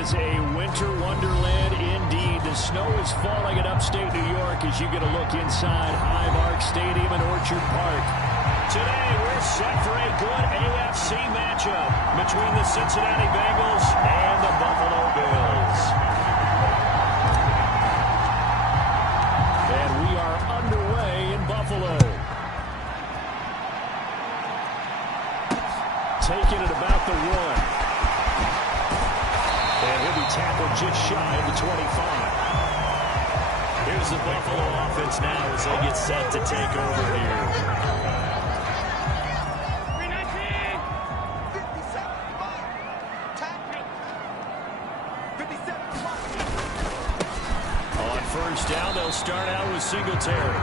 is a winter wonderland indeed. The snow is falling in upstate New York as you get a look inside Highmark Stadium in Orchard Park. Today, we're set for a good AFC matchup between the Cincinnati Bengals and the Buffalo Bills. And we are underway in Buffalo. Taking it about the 1. And he'll be tackled just shy of the 25. Here's the Buffalo offense now as they get set to take over here. On first down, they'll start out with Singletary.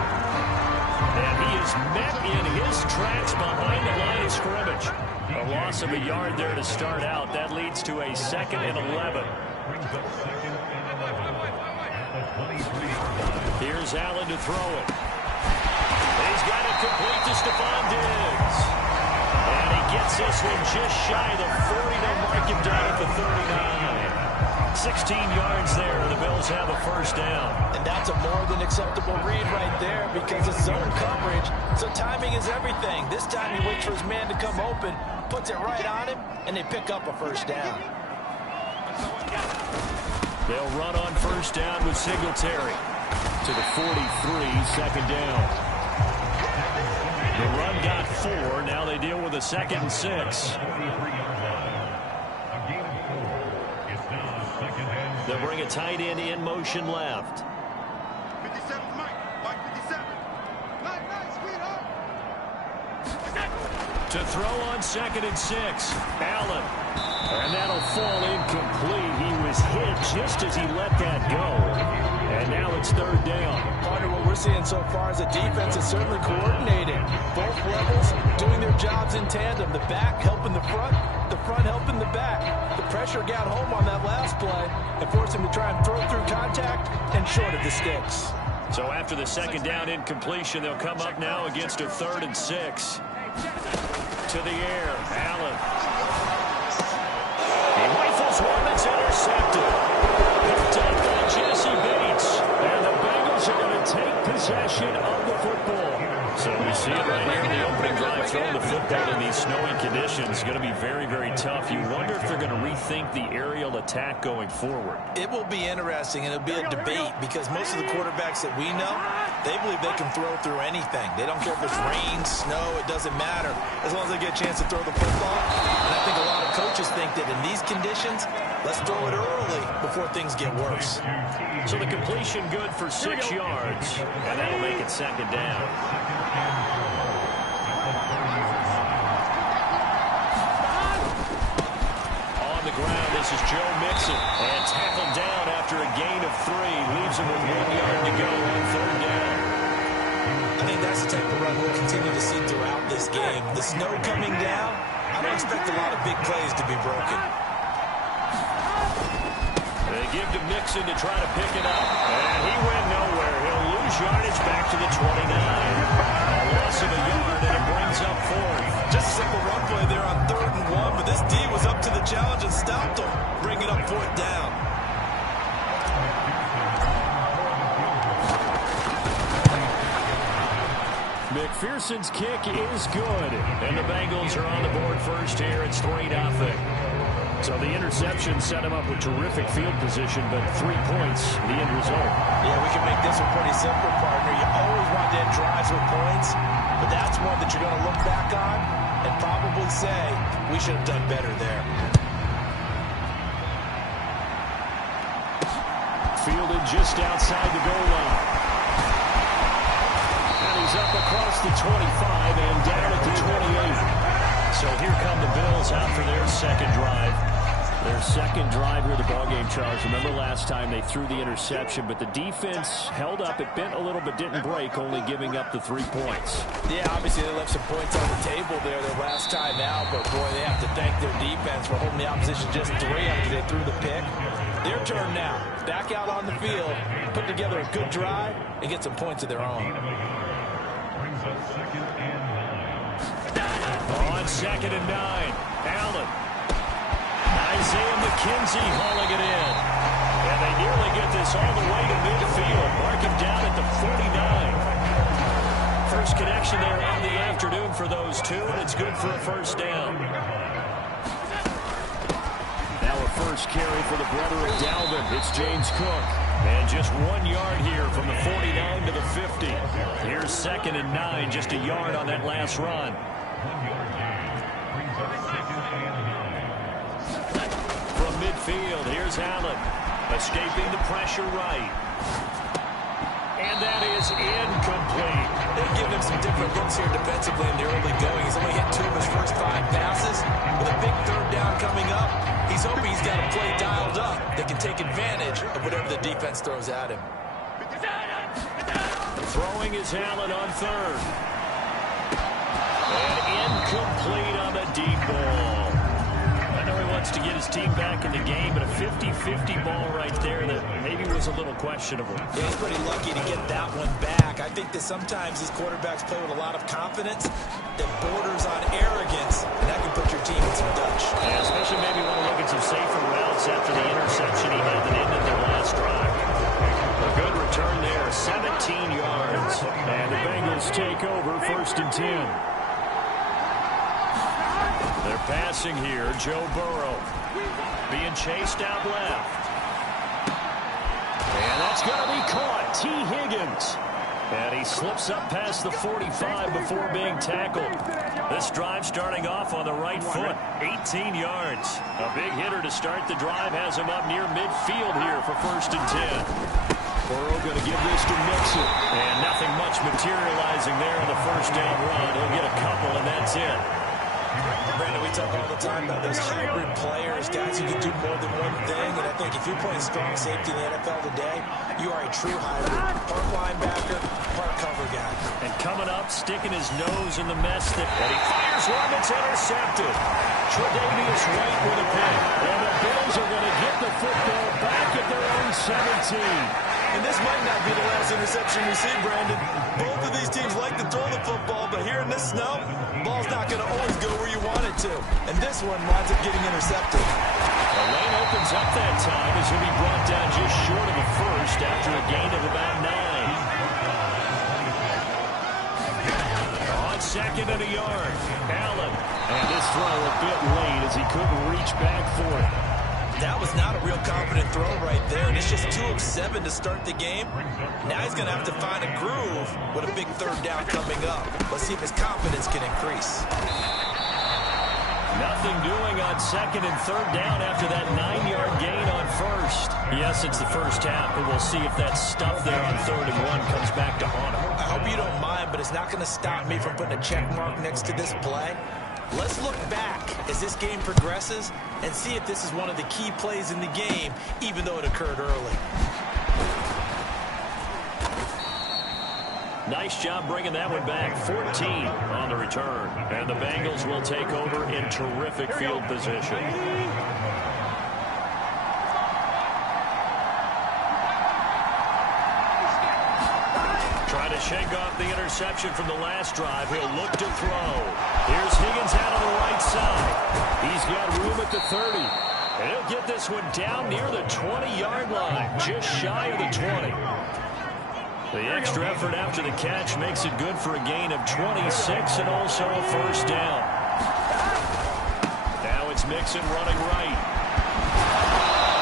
And he is met in his tracks behind the line of scrimmage. A loss of a yard there to start out. That leads to a 2nd and 11. Here's Allen to throw it. He's got it complete to Stephon Diggs. And he gets this one just shy of the 40. They'll mark him down at the 39. 16 yards there. The Bills have a first down. And that's a more than acceptable read right there because it's zone coverage. So timing is everything. This time he waits for his man to come open, puts it right on him, and they pick up a first down. They'll run on first down with Singletary to the 43, second down. The run got 4. Now they deal with a 2nd and 6. They'll bring a tight end in motion left. 57, Mike 57. Nice, sweetheart. To throw on 2nd and 6. Allen. And that'll fall incomplete. He was hit just as he let that go. And now it's 3rd down. Partner, what we're seeing so far is the defense is certainly coordinated. Both levels doing their jobs in tandem. The back helping the front helping the back. The pressure got home on that last play and forced him to try and throw through contact and short of the sticks. So after the 2nd down incompletion, they'll come up now against a 3rd and 6. To the air, Allen. He rifles one that's intercepted. Picked up by Jesse Bates. And the Bengals are going to take possession of the football. So we see it right here in the opening drive. Throwing the football in these snowing conditions is going to be very, very tough. You wonder if they're going to rethink the aerial attack going forward. It will be interesting, and it'll be a debate because most of the quarterbacks that we know, they believe they can throw through anything. They don't care if it's rain, snow, it doesn't matter. As long as they get a chance to throw the football. And I think a lot of coaches think that in these conditions, let's throw it early before things get worse. So the completion good for 6 yards, and that'll make it 2nd down. On the ground, this is Joe Mixon, and tackled down after a gain of 3. Leaves him with 1 yard to go on 3rd down. I think that's the type of run we'll continue to see throughout this game. The snow coming down, I don't expect a lot of big plays to be broken. They give to Mixon to try to pick it up, and he went nowhere. He'll lose yardage back to the 29. A loss of a yard, and it brings up 4th. Just a simple run play there on 3rd and 1, but this D was up to the challenge and stopped him, bringing up 4th down. McPherson's kick is good, and the Bengals are on the board first here. It's 3-0. So the interception set him up with terrific field position, but 3 points, the end result. Yeah, we can make this one pretty simple, partner. You always want to end drives with points, but that's one that you're going to look back on and probably say, we should have done better there. Fielded just outside the goal line. And he's up across the 25 and down at the 28. So here come the Bills out for their 2nd drive. Their 2nd drive here of the ballgame, Charles. Remember last time they threw the interception, but the defense held up. It bent a little but didn't break, only giving up the 3 points. Yeah, obviously they left some points on the table there their last time out, but boy, they have to thank their defense for holding the opposition just 3 after they threw the pick. Their turn now. Back out on the field, put together a good drive, and get some points of their own. On 2nd and 9, Allen. Isaiah McKinney McKenzie hauling it in. And they nearly get this all the way to midfield. Mark him down at the 49. First connection there on the afternoon for those two, and it's good for a first down. Now a first carry for the brother of Dalvin. It's James Cook. And just 1 yard here from the 49 to the 50. Here's 2nd and 9, just a yard on that last run. From midfield, here's Allen. Escaping the pressure right. And that is incomplete. They've given him some different looks here defensively in the early going. He's only hit 2 of his first 5 passes. With a big 3rd down coming up, he's hoping he's got a play dialed up that can take advantage of whatever the defense throws at him. Throwing is Allen on 3rd. And incomplete on the deep ball. I know he wants to get his team back in the game, but a 50-50 ball right there that maybe was a little questionable. Yeah, he's pretty lucky to get that one back. I think that sometimes these quarterbacks play with a lot of confidence that borders on arrogance, and that can put your team in some Dutch. Yeah, especially maybe want to look at some safer routes after the interception he had that ended their last drive. A good return there, 17 yards. And the Bengals take over 1st and 10. They're passing here. Joe Burrow being chased out left. And that's going to be caught. T. Higgins. And he slips up past the 45 before being tackled. This drive starting off on the right foot. 18 yards. A big hitter to start the drive has him up near midfield here for 1st and 10. Burrow going to give this to Mixon. And nothing much materializing there on the first down run. He'll get a couple, and that's it. Brandon, we talk all the time about those hybrid players, guys who can do more than one thing. And I think if you're playing strong safety in the NFL today, you are a true hybrid. Part linebacker, part cover guy. And coming up, sticking his nose in the mess that and he fires one that's intercepted. Tre'Davious White with a pick. And the Bills are going to get the football back at their own 17. And this might not be the last interception we see, Brandon. Both of these teams like to throw the football, but here in this snow, the ball's not going to always go where you want it to. And this one winds up getting intercepted. The lane opens up that time as he'll be brought down just short of a first after a gain of about 9. On 2nd and a yard, Allen. And this throw a bit late as he couldn't reach back for it. That was not a real confident throw right there, and it's just 2 of 7 to start the game. Now he's going to have to find a groove with a big 3rd down coming up. Let's see if his confidence can increase. Nothing doing on 2nd and 3rd down after that 9-yard gain on 1st. Yes, it's the first half, but we'll see if that stuff there on 3rd and 1 comes back to haunt him. I hope you don't mind, but it's not going to stop me from putting a check mark next to this play. Let's look back as this game progresses and see if this is one of the key plays in the game, even though it occurred early. Nice job bringing that one back. 14 on the return. And the Bengals will take over in terrific field position. Trying to shake off the interception from the last drive. He'll look to throw. Here's Higgins out on the right side. He's got room at the 30. And he'll get this one down near the 20-yard line, just shy of the 20. The extra effort after the catch makes it good for a gain of 26 and also a first down. Now it's Mixon running right.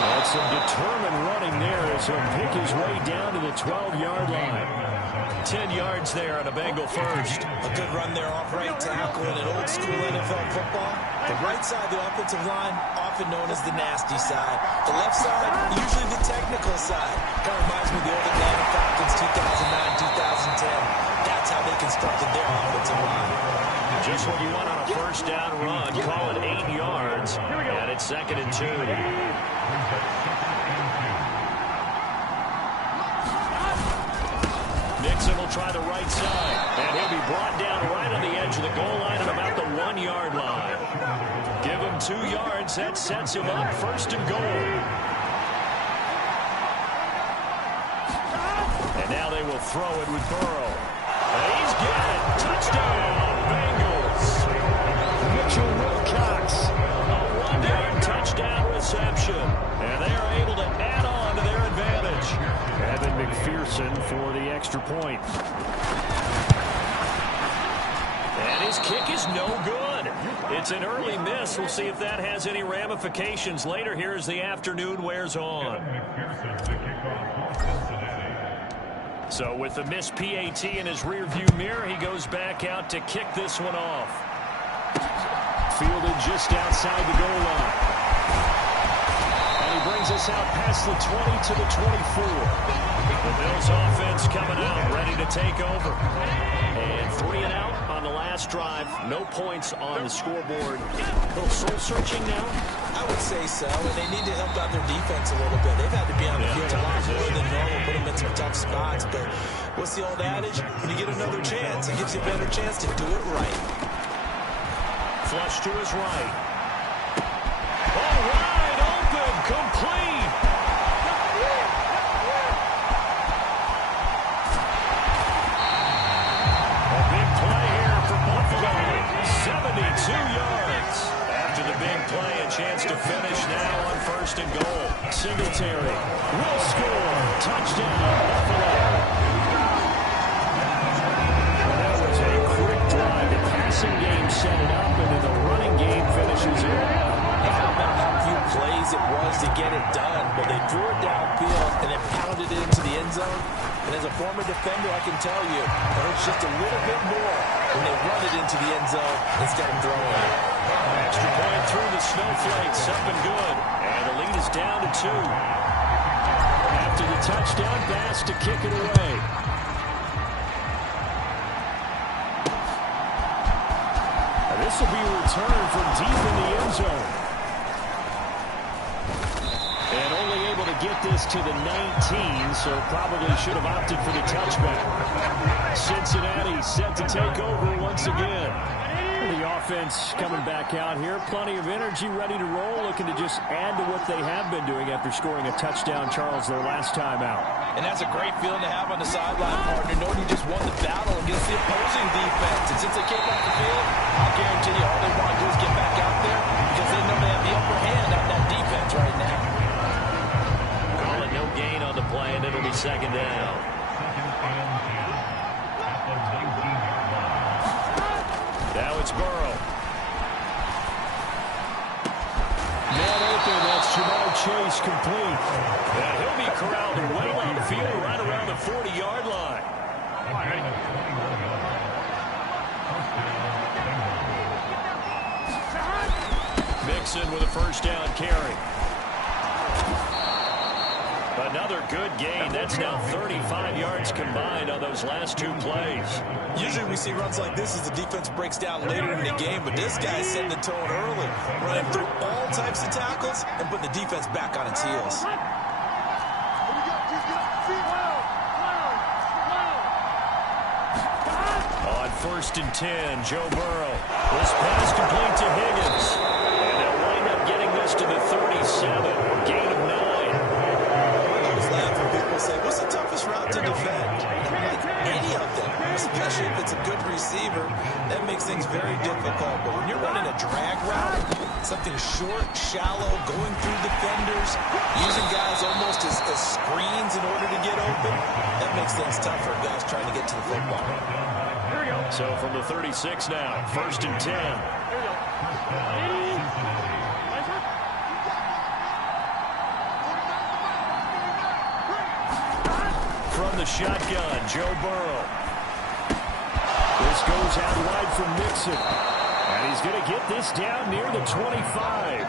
That's some determined running there as he'll pick his way down to the 12-yard line. 10 yards there on a Bengal first. A good run there off right tackle in an old school NFL football. The right side of the offensive line, often known as the nasty side. The left side, usually the technical side. Kind of reminds me of the old Atlanta Falcons 2009, 2010. That's how they constructed their offensive line. Just what you want on a first down run. Call it 8 yards. And it's 2nd and 2. Mixon will try the right side. And he'll be brought down right on the edge of the goal line at about the 1-yard line. Give him 2 yards. That sets him up 1st and goal. And now they will throw it with Burrow. And he's got it. Touchdown, Bengals. Mitchell Wilcox. A 1-yard touchdown reception. Wilson for the extra point. And his kick is no good. It's an early miss. We'll see if that has any ramifications later here as the afternoon wears on. So with the missed PAT in his rearview mirror, he goes back out to kick this one off. Fielded just outside the goal line. And he brings us out past the 20 to the 24. The Bills offense coming out, ready to take over. And 3 and out on the last drive. No points on the scoreboard. A little soul-searching now? I would say so, and they need to help out their defense a little bit. They've had to be on the field a lot more than normal, put them in some tough spots. But what's the old adage? When you get another chance, it gives you a better chance to do it right. Flush to his right. All right, open, complete. A big play here for Buffalo. 72 yards. After the big play, a chance to finish now on 1st and goal. Singletary will score. Touchdown, Buffalo. That was a quick drive. The passing game set it up, and then the running game finishes it off. How about how few plays it was to get it done, but they threw it downfield and then pounded it into the end zone. And as a former defender, I can tell you, it hurts just a little bit more when they run it into the end zone instead of throwing it. Extra point through the snowflakes, up and good. And the lead is down to 2. After the touchdown, Bass to kick it away. And this will be a return from deep in the end zone. And only able to get this to the 19, so probably should have opted for the touchback. Cincinnati set to take over once again. The offense coming back out here. Plenty of energy, ready to roll, looking to just add to what they have been doing after scoring a touchdown, Charles, their last time out. And that's a great feeling to have on the sideline, partner, knowing you just won the battle against the opposing defense. And since they came off the field, I'll guarantee you all they want to do is get back out there because they know they have the upper hand on that defense right now. Call it no gain on the play, and it'll be 2nd down. Now it's Burrow. Man open, that's Jamar Chase complete. And he'll be corralled well outfield right around the 40-yard line. Mixon with a 1st down carry. Another good gain. That's now 35 yards combined on those last 2 plays. Usually we see runs like this as the defense breaks down later in the game, but this guy's setting the tone early, running through all types of tackles and putting the defense back on its heels. On 1st and 10, Joe Burrow. This pass complete to Higgins. And they'll wind up getting this to the 37. Gain of 9. People say, what's the toughest route to defend? Like any of them, especially if it's a good receiver, that makes things very difficult. But when you're running a drag route, something short, shallow, going through defenders, using guys almost as screens in order to get open, that makes things tougher, guys trying to get to the football. So from the 36 now, 1st and 10. From the shotgun, Joe Burrow. This goes out wide from Mixon. And he's going to get this down near the 25.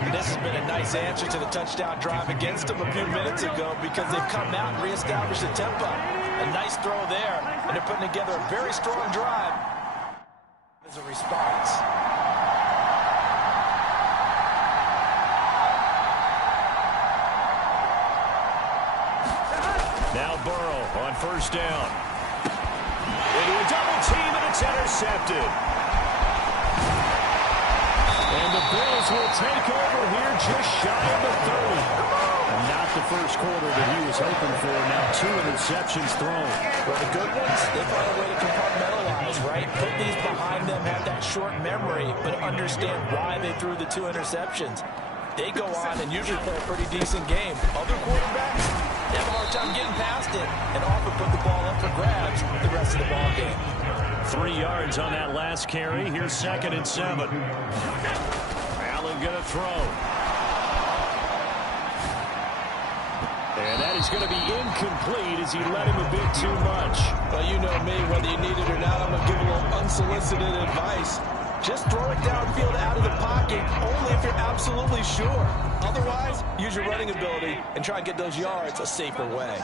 And this has been a nice answer to the touchdown drive against them a few minutes ago because they've come out and reestablished the tempo. A nice throw there, and they're putting together a very strong drive as a response. Now Burrow on 1st down. Into a double team, and it's intercepted. And the Bills will take over here just shy of the 30. And not the first quarter that he was hoping for. Now 2 interceptions thrown. Well, the good ones, they find a way to compartmentalize, right? Put these behind them, have that short memory, but understand why they threw the 2 interceptions. They go on and usually play a pretty decent game. Other quarterbacks, They have a hard time getting past it and often put the ball up for grabs the rest of the ball game. 3 yards on that last carry. Here's 2nd and 7. Allen going to throw. And that is going to be incomplete as he let him a bit too much. Well, you know me, whether you need it or not, I'm going to give a little unsolicited advice. Just throw it downfield out of the pocket, only if you're absolutely sure. Otherwise, use your running ability and try and get those yards a safer way.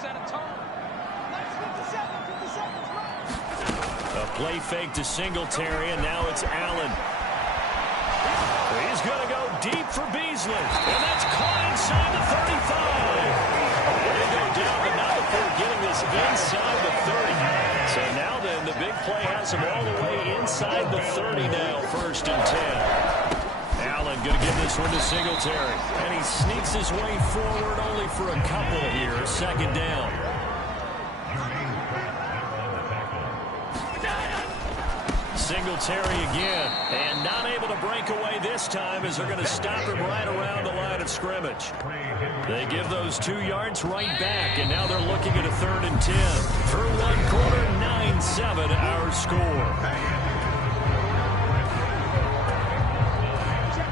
A play fake to Singletary, and now it's Allen. He's going to go deep for Beasley, and that's caught inside the 35. They go down, but not before getting this inside the 30. So now then, the big play has him all the way inside the 30 now, 1st and 10. Allen going to give this one to Singletary, and he sneaks his way forward only for a couple here, 2nd down. Singletary again, and not able to break away this time as they're going to stop him right around the line of scrimmage. They give those 2 yards right back, and now they're looking at a 3rd and 10. Through 1 quarter, 9-7 our score.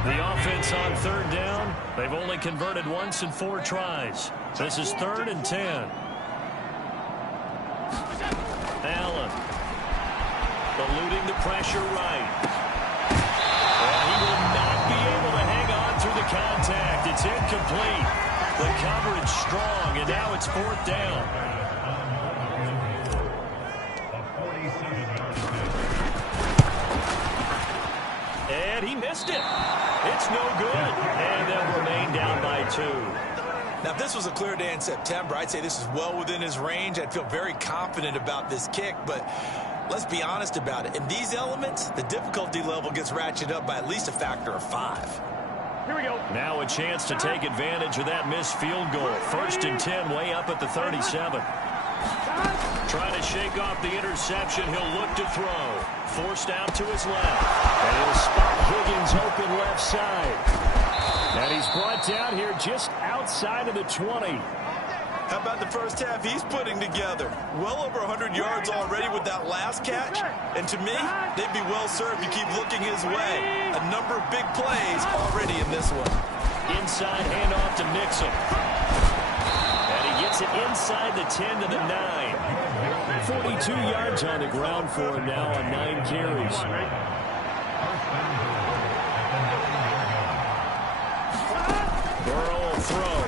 The offense on 3rd down, they've only converted once in 4 tries. This is 3rd and 10. Allen. Eluding the pressure right. And he will not be able to hang on through the contact. It's incomplete. The coverage strong, and now it's 4th down. And he missed it. It's no good. And they'll remain down by 2. Now, if this was a clear day in September, I'd say this is well within his range. I'd feel very confident about this kick, but let's be honest about it. In these elements, the difficulty level gets ratcheted up by at least a factor of 5. Here we go. Now a chance to take advantage of that missed field goal. 1st and 10, way up at the 37. Trying to shake off the interception. He'll look to throw. Forced out to his left. And he'll spot Higgins open left side. And he's brought down here just outside of the 20. How about the first half he's putting together? Well over 100 yards already with that last catch. And to me, they'd be well served to keep looking his way. A number of big plays already in this one. Inside handoff to Mixon. And he gets it inside the 10 to the 9. 42 yards on the ground for him now on 9 carries. Burrow will throw.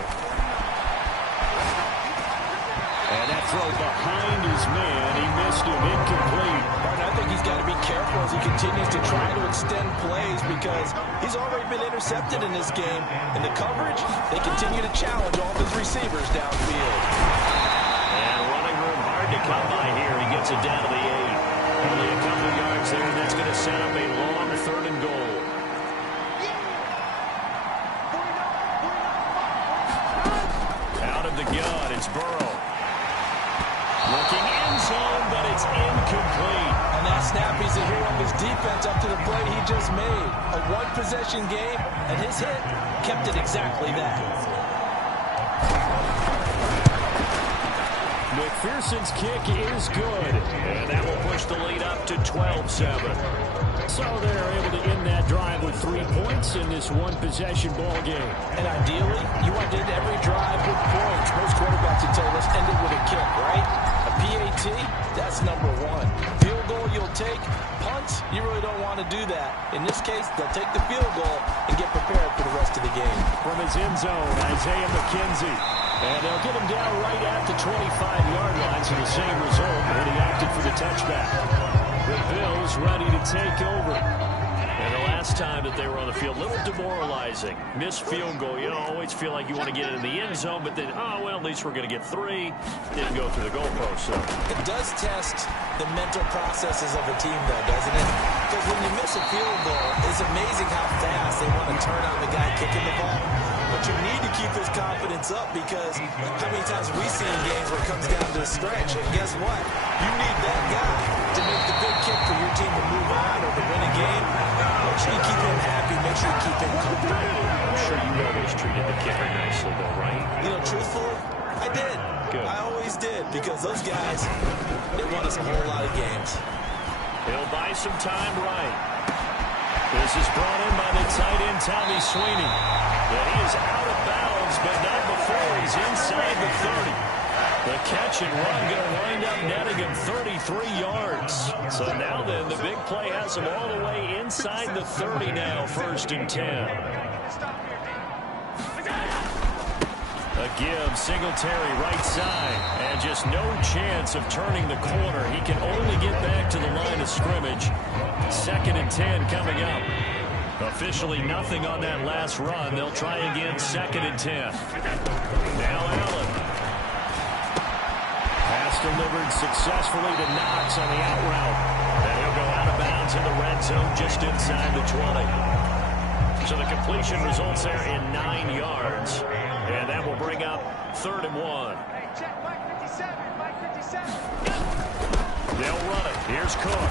And that throw behind his man. He missed him. Incomplete. Martin, I think he's got to be careful as he continues to try to extend plays because he's already been intercepted in this game. In the coverage, they continue to challenge all of his receivers downfield. And running room hard to come by here. He gets it down to the 8. Only a couple yards there, and that's going to set up a long 3rd and goal. Out of the gun, it's Burrow. Looking end zone, but it's incomplete. On that snap, he's the hero of his defense up to the play he just made. A one-possession game, and his hit kept it exactly that. McPherson's kick is good, and that will push the lead up to 12-7. So they're able to end that drive with 3 points in this one-possession ball game. And ideally, you want to end every drive with points. Most quarterbacks would tell us end it with a kick, right? A PAT, that's number 1. Field goal you'll take. Punts, you really don't want to do that. In this case, they'll take the field goal and get prepared for the rest of the game. From his end zone, Isaiah McKenzie. And they'll get him down right at the 25-yard line, so the same result when he opted for the touchback. The Bills ready to take over. And the last time that they were on the field, a little demoralizing. Missed field goal. You always feel like you want to get it in the end zone, but then, oh, well, at least we're going to get 3. Didn't go through the goalpost. So it does test the mental processes of a team, though, doesn't it? Because when you miss a field goal, it's amazing how fast they want to turn on the guy kicking the ball. But you need to keep his confidence up because how many times have we seen games where it comes down to a stretch? And guess what? You need that guy to make the big kick for your team to move on or to win a game. Make sure you keep him happy. Make sure you keep him comfortable. I'm sure you always treated the kicker nicely, though, right? You know, truthfully, I did. Good. I always did, because those guys, they won us a whole lot of games. He'll buy some time right. This is brought in by the tight end, Tommy Sweeney. Yeah, he is out of bounds, but not before he's inside the 30. The catch and run going to wind up netting him 33 yards. So now then, the big play has him all the way inside the 30 now, 1st and 10. A give, Singletary right side, and just no chance of turning the corner. He can only get back to the line of scrimmage. 2nd and 10 coming up. Officially nothing on that last run. They'll try again, 2nd and 10. Now Allen. Pass delivered successfully to Knox on the out route. And he'll go out of bounds in the red zone just inside the 20. So the completion results there in 9 yards. And that will bring up 3rd and 1. Hey, check Mike 57, Mike 57. They'll run it. Here's Cook.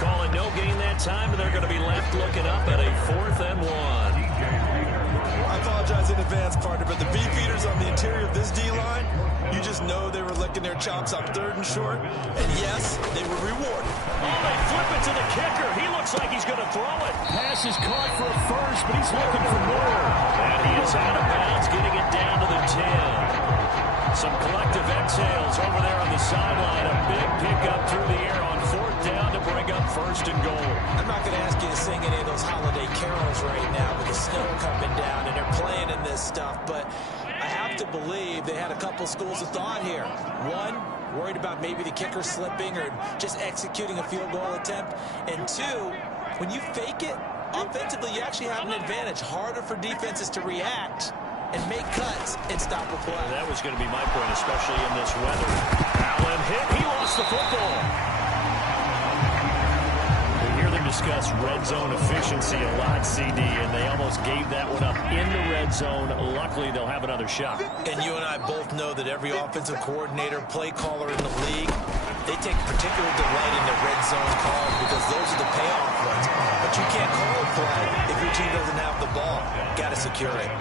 Calling no gain that time, and they're going to be left looking up at a 4th and 1. I apologize in advance, partner, but the beefeaters on the interior of this D-line, you just know they were licking their chops on 3rd and short. And yes, they were rewarded. Oh, they flip it to the kicker. He looks like he's going to throw it. Pass is caught for a first, but he's looking for more. And he is out of bounds, getting it down to the 10. Some collective exhales over there on the sideline. A big pickup through the air on 4th down to bring up 1st and goal. I'm not going to ask you to sing any of those holiday carols right now with the snow coming down and they're playing in this stuff, but I have to believe they had a couple schools of thought here. One, worried about maybe the kicker slipping or just executing a field goal attempt. And two, when you fake it, offensively, you actually have an advantage. Harder for defenses to react and make cuts and stop a play. That was going to be my point, especially in this weather. Allen hit. He lost the football. We hear them discuss red zone efficiency a lot, CD, and they almost gave that one up in the red zone. Luckily, they'll have another shot. And you and I both know that every offensive coordinator, play caller in the league, they take particular delight in the red zone calls because those are the payoff ones. But you can't call a play if your team doesn't have the ball. Got to secure it.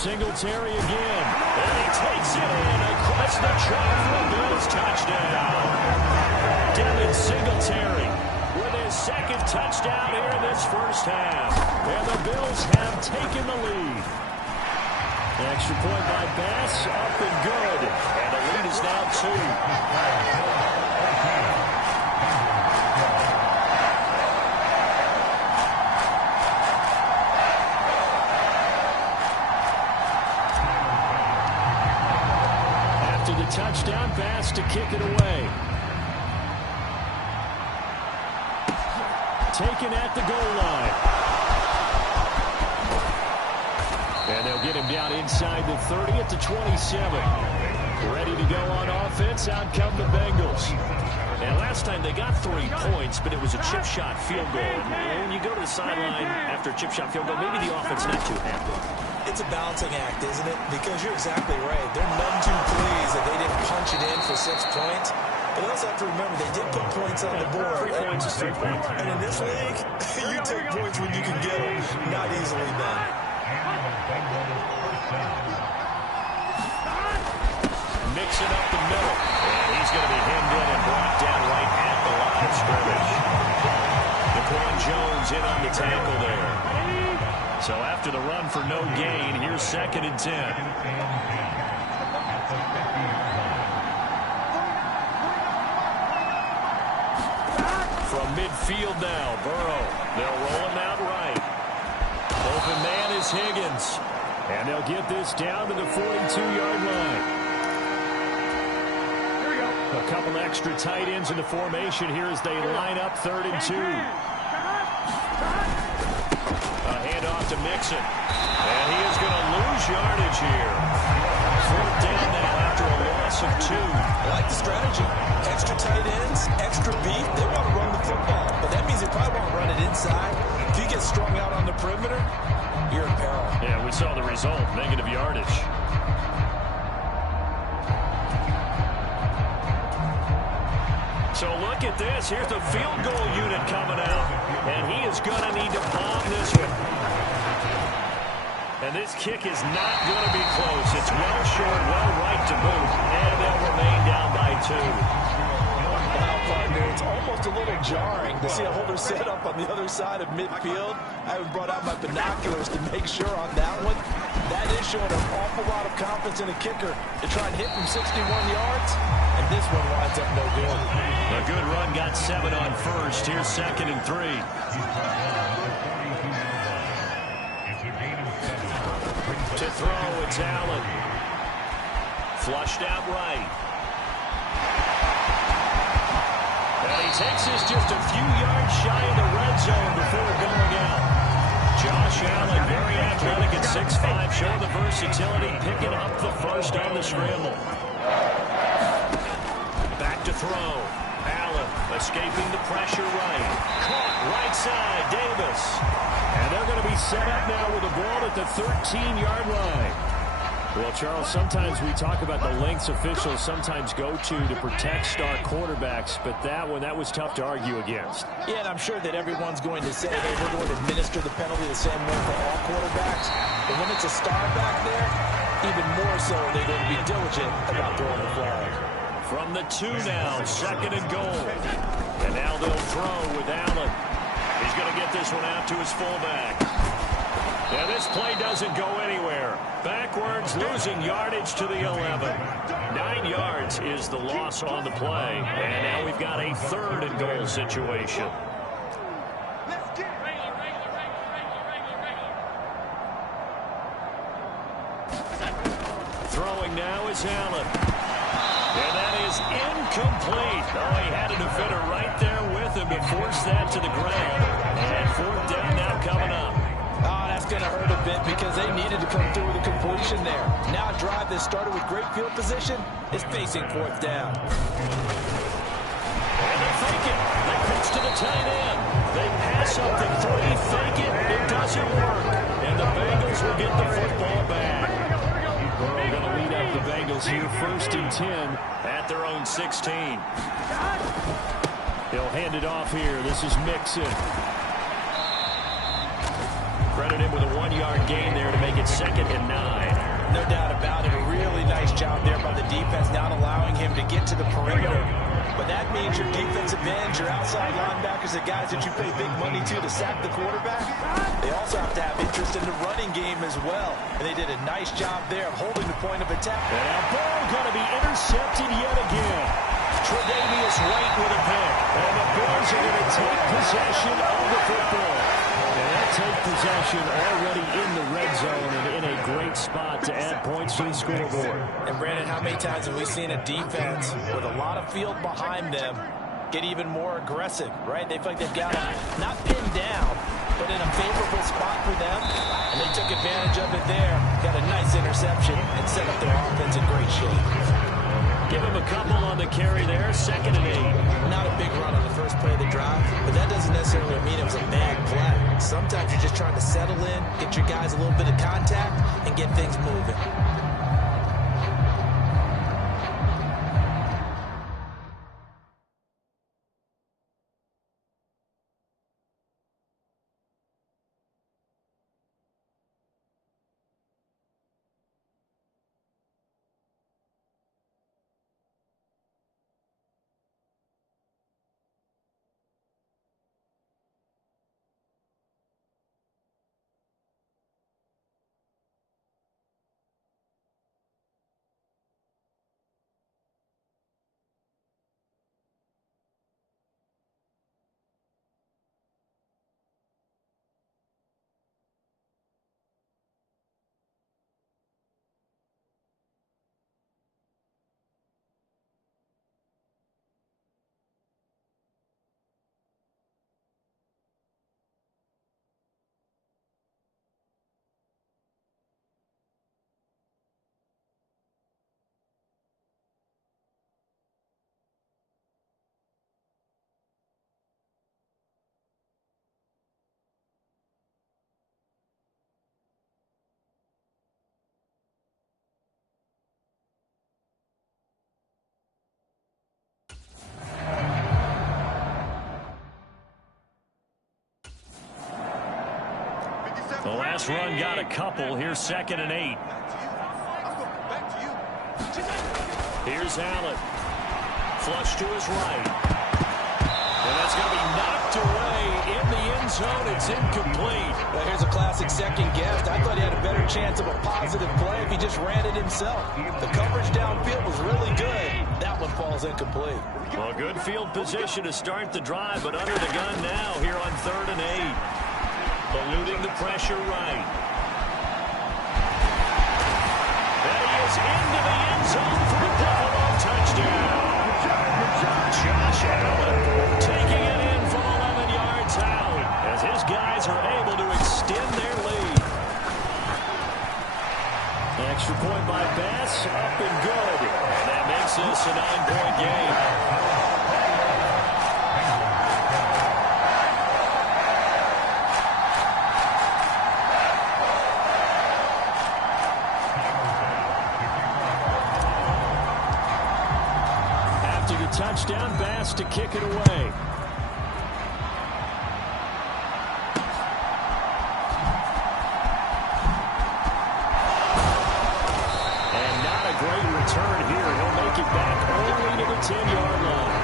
Singletary again, and he takes it in across the track for a Bills touchdown. Devin Singletary with his 2nd touchdown here in this 1st half. And the Bills have taken the lead. Extra point by Bass, up and good. And the lead is now 2. Touchdown pass to kick it away. Taken at the goal line. And they'll get him down inside the 30 at the 27. Ready to go on offense. Out come the Bengals. And last time they got 3 points, but it was a chip shot field goal. And when you go to the sideline after a chip shot field goal, maybe the offense not too happy. It's a balancing act, isn't it? Because you're exactly right. They're none too pleased that they didn't punch it in for 6 points. But also have to remember, they did put points on the board. 3 points is 3 points. And in this league, you take points when you can get them. Not easily done. Mixing up the middle. And he's going to be hemmed in and brought down right at the line of scrimmage. Daquan Jones in on the tackle there. So after the run for no gain, here's 2nd and 10. From midfield now, Burrow. They'll roll him out right. Open man is Higgins. And they'll get this down to the 42-yard line. A couple extra tight ends in the formation here as they line up 3rd and 2. A handoff to Mixon. And he is going to lose yardage here. 4th down now after a loss of 2. I like the strategy. Extra tight ends, extra beef. They want to run the football. But that means they probably want to run it inside. If you get strung out on the perimeter, you're in peril. Yeah, we saw the result. Negative yardage. So look look at this. Here's the field goal unit coming out. And he is going to need to bomb this one. And this kick is not going to be close. It's well short, well right to boot. And they'll remain down by 2. It's almost a little jarring to see a holder set up on the other side of midfield. I haven't brought out my binoculars to make sure on that one. That is showing an awful lot of confidence in a kicker to try and hit from 61 yards. And this one winds up no good. A good run, got 7 on first. Here's 2nd and 3. To throw, it's Allen. Flushed out right. And he takes this just a few yards shy of the red zone before going out. Josh Allen, very athletic at 6'5", showing the versatility, picking up the first on the scramble. Back to throw. Allen escaping the pressure right. Caught right side, Davis. And they're going to be set up now with the ball at the 13-yard line. Well, Charles, sometimes we talk about the lengths officials sometimes go to protect star quarterbacks, but that was tough to argue against. Yeah, and I'm sure that everyone's going to say, hey, we're going to administer the penalty the same way for all quarterbacks. But when it's a star back there, even more so they're going to be diligent about throwing the flag. From the 2 now, 2nd and goal. And now they'll throw with Allen. He's going to get this one out to his fullback. Yeah, this play doesn't go anywhere. Backwards, losing yardage to the 11. 9 yards is the loss on the play. And now we've got a 3rd and goal situation. Throwing now is Allen. And that is incomplete. Oh, he had a defender right there with him to force that to the ground. And 4th down now coming up. Oh, that's going to hurt a bit because they needed to come through with a completion there. Now a drive that started with great field position is facing 4th down. And they fake it. They pitch to the tight end. They pass up the 3, fake it. It doesn't work. And the Bengals will get the football back. Burrow going to lead up the Bengals here 1st and 10 at their own 16. He'll hand it off here. This is Mixon. Credit him with a 1-yard gain there to make it 2nd and 9. No doubt about it. A really nice job there by the defense, not allowing him to get to the perimeter. But that means your defensive ends, your outside linebackers, the guys that you pay big money to sack the quarterback, they also have to have interest in the running game as well. And they did a nice job there of holding the point of attack. And now ball going to be intercepted yet again. Tre'Davious White with a pick. And the Bills are going to take possession of the football. And they'll take possession already in the red zone and in a great spot to add points to the scoreboard. And Brandon, how many times have we seen a defense with a lot of field behind them get even more aggressive, right? They feel like they've got them not pinned down, but in a favorable spot for them. And they took advantage of it there, got a nice interception, and set up their offense in great shape. Give him a couple on the carry there, 2nd and 8. Not a big run on the first play of the drive, but that doesn't necessarily mean it was a bad play. Sometimes you're just trying to settle in, get your guys a little bit of contact, and get things moving. The last run got a couple. Here's 2nd and 8. Here's Allen. Flush to his right. And that's going to be knocked away in the end zone. It's incomplete. Well, here's a classic second guess. I thought he had a better chance of a positive play if he just ran it himself. The coverage downfield was really good. That one falls incomplete. Well, good field position to start the drive, but under the gun now here on 3rd and 8. Eluding the pressure right. And he is into the end zone for the Buffalo touchdown. Josh Allen taking it in from 11 yards out as his guys are able to extend their lead. Extra point by Bass, up and good. And that makes this a 9-point game. Touchdown, Bass to kick it away. And not a great return here. He'll make it back only to the 10-yard line.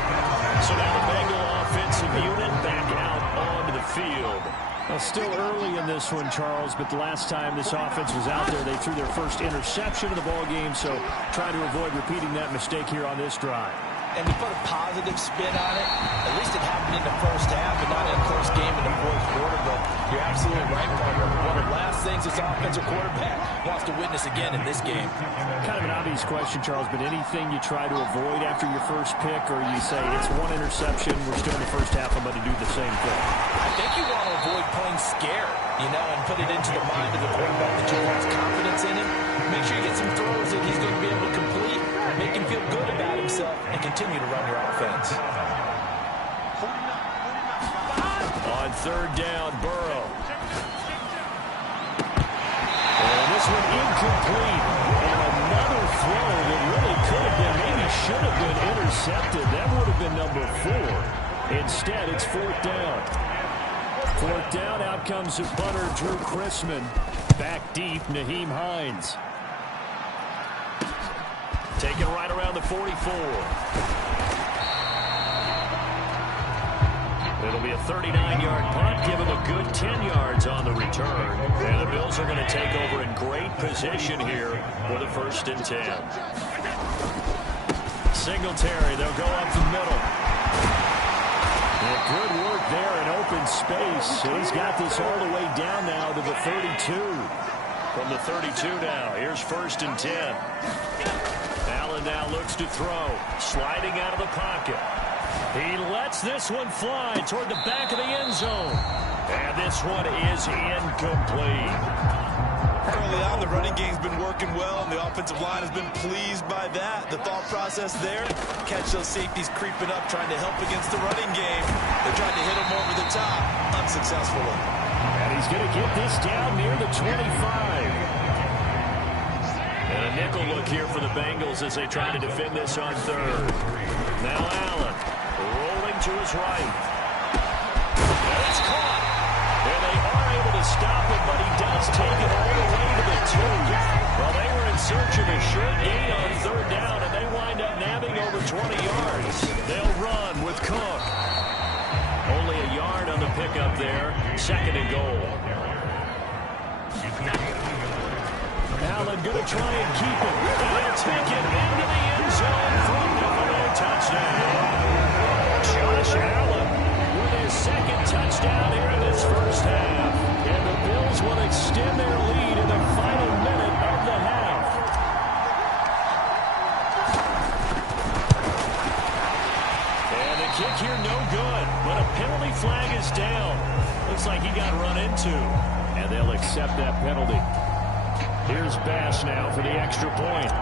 So now the Bengal offensive unit back out onto the field. Well, still early in this one, Charles, but the last time this offense was out there, they threw their first interception of the ball game, so try to avoid repeating that mistake here on this drive. And to put a positive spin on it, at least it happened in the first half and not in a close game in the fourth quarter. But you're absolutely right, partner. One of the last things this offensive quarterback wants to witness again in this game. Kind of an obvious question, Charles, but anything you try to avoid after your first pick, or you say it's one interception, we're still in the first half, I'm going to do the same thing? I think you want to avoid playing scared, and put it into the mind of the quarterback that you have confidence in him. Make sure you get some throws that he's going to be able to complete, make him feel good about himself, and continue to run your offense. On 3rd down, Burrow. And this one incomplete. And another throw that really could have been, maybe should have been intercepted. That would have been number 4. Instead, it's 4th down. 4th down, out comes the punter, Drew Chrisman. Back deep, Nyheim Hines. Taken right around the 44. It'll be a 39-yard punt, give him a good 10 yards on the return. And the Bills are going to take over in great position here with a 1st and 10. Singletary, they'll go up the middle. And good work there in open space. He's got this all the way down now to the 32. From the 32 now, here's 1st and 10. Allen now looks to throw, sliding out of the pocket. He lets this one fly toward the back of the end zone. And this one is incomplete. Early on, the running game's been working well, and the offensive line has been pleased by that. The thought process there, catch those safeties creeping up, trying to help against the running game. They tried to hit him over the top, unsuccessfully. And he's going to get this down near the 25. And a nickel look here for the Bengals as they try to defend this on 3rd. Now Allen rolling to his right. And it's caught. And they are able to stop it, but he does take it all the way to the 2. Well, they were in search of a short gain on 3rd down, and they wind up nabbing over 20 yards. They'll run with Cook. Only a yard on the pickup there. 2nd and goal. Allen going to try and keep it. And he'll take it into the end zone for another touchdown. Josh Allen with his 2nd touchdown here in this first half. And the Bills will extend their lead in the final minute of the half. And the kick here no good, but a penalty flag is down. Looks like he got run into. And they'll accept that penalty. Here's Bass now for the extra point.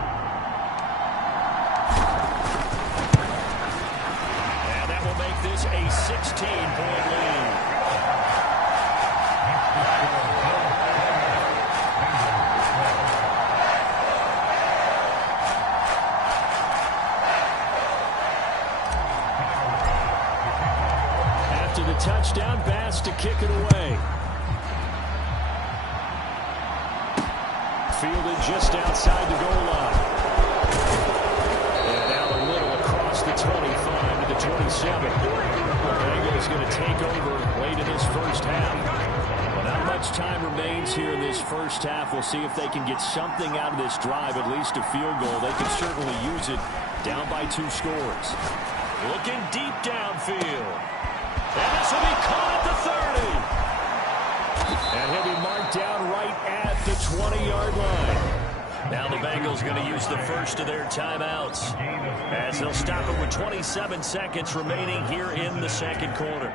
And that will make this a 16-point lead. After the touchdown, Bass to kick it away. fielded just outside the goal line. And now a little across the 25 to the 27. The Bengals going to take over late in this first half. Well, not much time remains here in this first half. We'll see if they can get something out of this drive, at least a field goal. They can certainly use it down by 2 scores. Looking deep downfield. And this will be caught at the 30. And he'll be marked down right at the 20-yard line. Now the Bengals going to use the first of their timeouts, as they'll stop it with 27 seconds remaining here in the second quarter.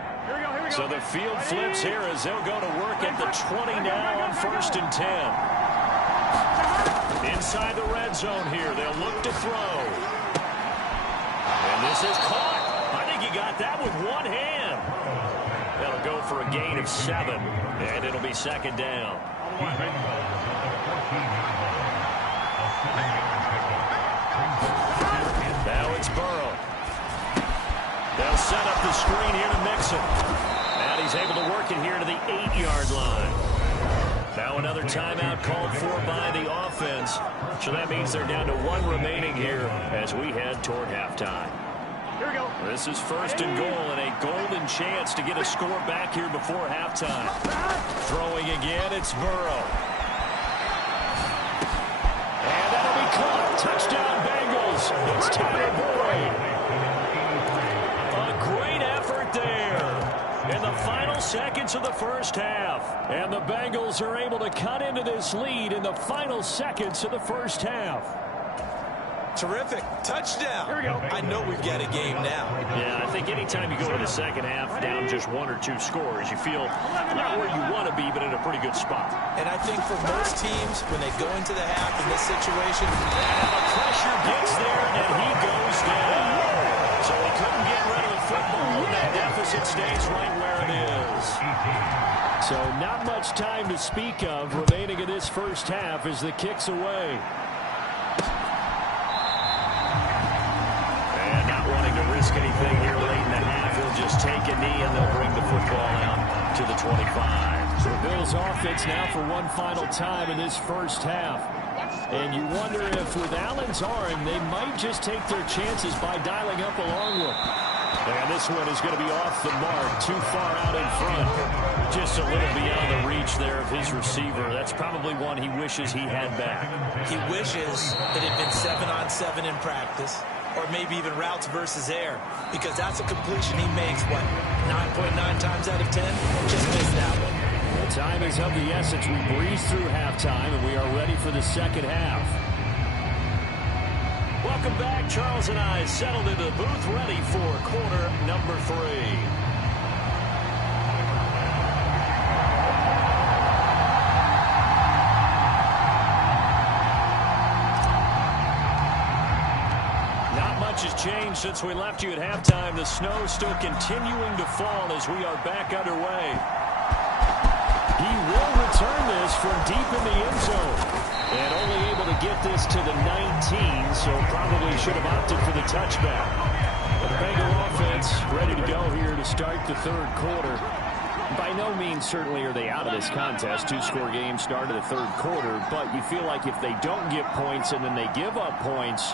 So the field flips here as they'll go to work at the 20 now on 1st and 10. Inside the red zone here, they'll look to throw. And this is caught. I think he got that with one hand. That'll go for a gain of 7, and it'll be 2nd down. Now it's Burrow. They'll set up the screen here to mix him. And he's able to work it here to the 8-yard line. Now another timeout called for by the offense. So that means they're down to 1 remaining here as we head toward halftime. Here we go. This is 1st and goal and a golden chance to get a score back here before halftime. Throwing again, it's Burrow. And that'll be caught. Touchdown Bengals. It's Tyler Boyd. A great effort there in the final seconds of the first half. And the Bengals are able to cut into this lead in the final seconds of the first half. Terrific. Touchdown. Here we go. I know we've got a game now. Yeah, I think anytime you go to the second half down just 1 or 2 scores, you feel not where you want to be, but in a pretty good spot. And I think for most teams, when they go into the half in this situation, And the pressure gets there, and he goes down. So he couldn't get rid of the football, and that deficit stays right where it is. So not much time to speak of remaining in this first half as the kick's away. And not wanting to risk anything here late in the half, he'll just take a knee, and they'll bring the football out to the 25. So Bills offense now for one final time in this first half. And you wonder if with Allen's arm, they might just take their chances by dialing up a long one. And this one is going to be off the mark, too far out in front. Just a little beyond the reach there of his receiver. That's probably one he wishes he had back. he wishes it had been 7-on-7 in practice, or maybe even routes versus air, because that's a completion he makes, what, 9.9 times out of 10? Just missed that one. The time is of the essence. We breeze through halftime, and we are ready for the second half. Welcome back. Charles and I settled into the booth, ready for quarter number 3. Has changed since we left you at halftime. The snow still continuing to fall as we are back underway. He will return this from deep in the end zone, and only able to get this to the 19, so probably should have opted for the touchback. The Bengal offense ready to go here to start the third quarter. By no means certainly are they out of this contest. 2-score game start of the third quarter, but you feel like if they don't get points and then they give up points,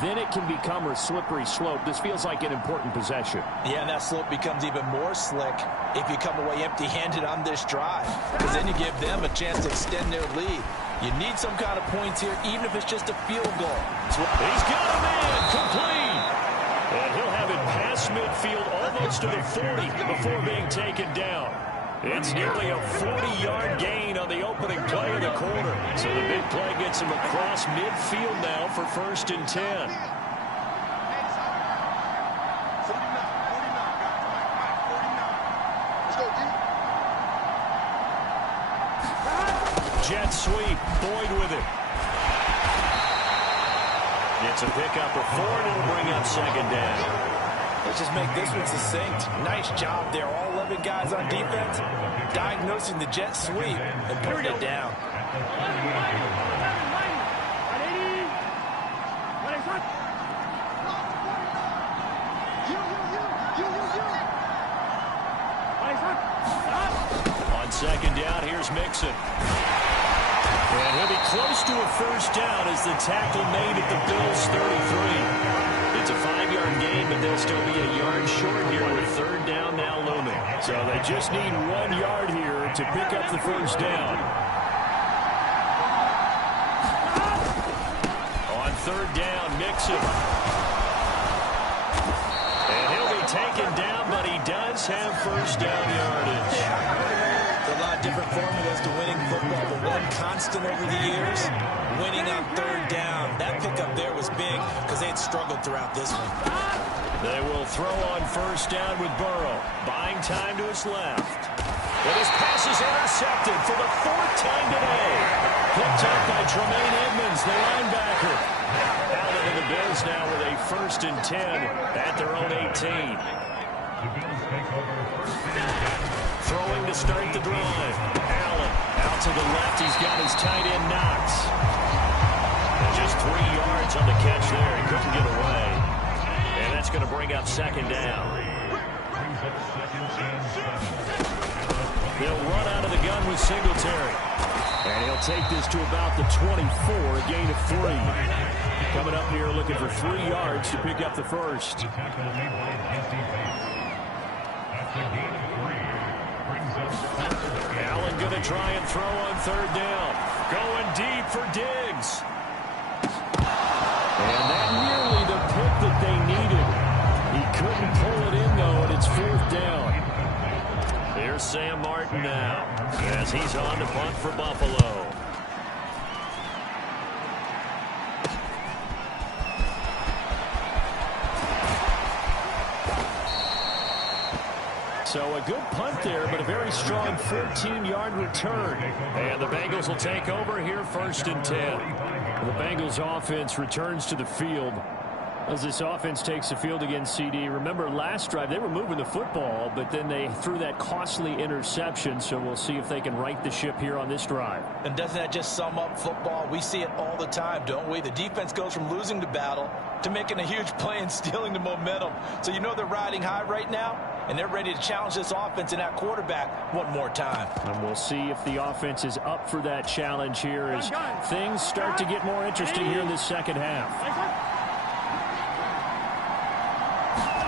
then it can become a slippery slope. This feels like an important possession. Yeah, and that slope becomes even more slick if you come away empty-handed on this drive, because then you give them a chance to extend their lead. You need some kind of points here, even if it's just a field goal. He's got a man complete. And he'll have it past midfield almost to the 40 before being taken down. It's nearly a 40-yard gain on the opening play of the quarter. So the big play gets him across midfield now for 1st and 10. Jet sweep, Boyd with it. It's a pickup of 4, and it'll bring up 2nd down. Let's just make this one succinct. Nice job there. All 11 guys on defense diagnosing the jet sweep and putting it down. On 2nd down, here's Mixon. And he'll be close to a first down as the tackle made at the Bills' 33. It's a 5-yard gain, but they'll still be a yard short here with third down now looming. So they just need 1 yard here to pick up the first down. On third down, Mixon. And he'll be taken down, but he does have first down yardage. A lot of different formulas to winning football, but one constant over the years, winning on third down. That pickup there was big because they had struggled throughout this one. They will throw on first down with Burrow, buying time to his left. But his pass is intercepted for the 4th time today. Picked up by Tremaine Edmonds, the linebacker. Allen and the Bills now with a 1st and 10 at their own 18. Throwing to start the drive. Allen out to the left. He's got his tight end Knox. And just 3 yards on the catch there. He couldn't get away. And that's going to bring up second down. They'll run out of the gun with Singletary. And he'll take this to about the 24, a gain of 3. Coming up here looking for 3 yards to pick up the first. Allen going to try and throw on third down. Going deep for Diggs. And that nearly the pick that they needed. He couldn't pull it in, though, and it's 4th down. Here's Sam Martin now as he's on to punt for Buffalo. So a good punt there, but a very strong 14-yard return. And the Bengals will take over here 1st and 10. The Bengals offense returns to the field. As this offense takes the field against CD, remember last drive they were moving the football, but then they threw that costly interception, so we'll see if they can right the ship here on this drive. And doesn't that just sum up football? We see it all the time, don't we? The defense goes from losing the battle to making a huge play and stealing the momentum. So you know they're riding high right now, and they're ready to challenge this offense and that quarterback one more time. And we'll see if the offense is up for that challenge here as things start to get more interesting here in the second half.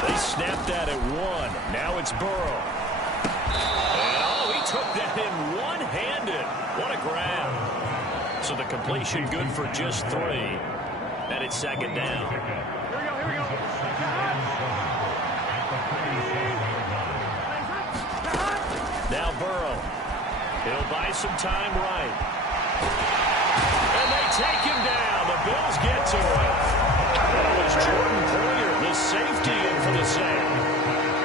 They snapped that at 1. Now it's Burrow. And, he took that in one-handed. What a grab. So the completion good for just 3. And it's second down. Here we go. Now Burrow. He'll buy some time right. And they take him down. The Bills get to him. That was Jordan Poyer, the safety, in for the sack.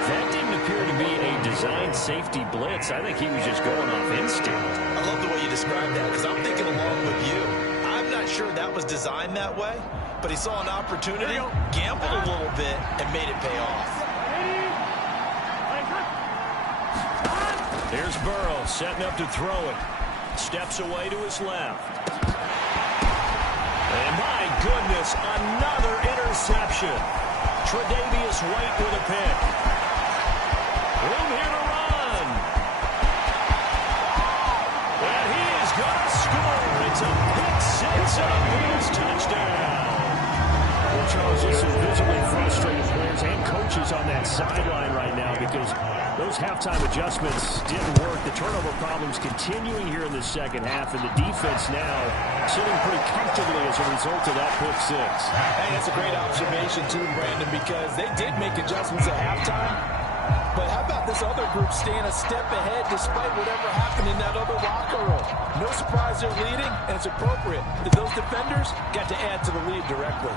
That didn't appear to be a designed safety blitz. I think he was just going off instinct. I love the way you described that because I'm thinking along with you. I'm not sure that was designed that way, but he saw an opportunity, gambled a little bit, and made it pay off. Here's Burrow setting up to throw it. Steps away to his left. And my goodness, another interception. Tre'Davious White with a pick. Room here to run. And he is going to score. It's a pick 6 and a Bills touchdown. Well, Charles, there's some visibly frustrated players and coaches on that sideline right now because those halftime adjustments didn't work. The turnover problems continuing here in the second half, and the defense now sitting pretty comfortably as a result of that pick 6. Hey, that's a great observation, too, Brandon, because they did make adjustments at halftime. But how about this other group staying a step ahead despite whatever happened in that other locker room? No surprise they're leading, and it's appropriate that those defenders got to add to the lead directly.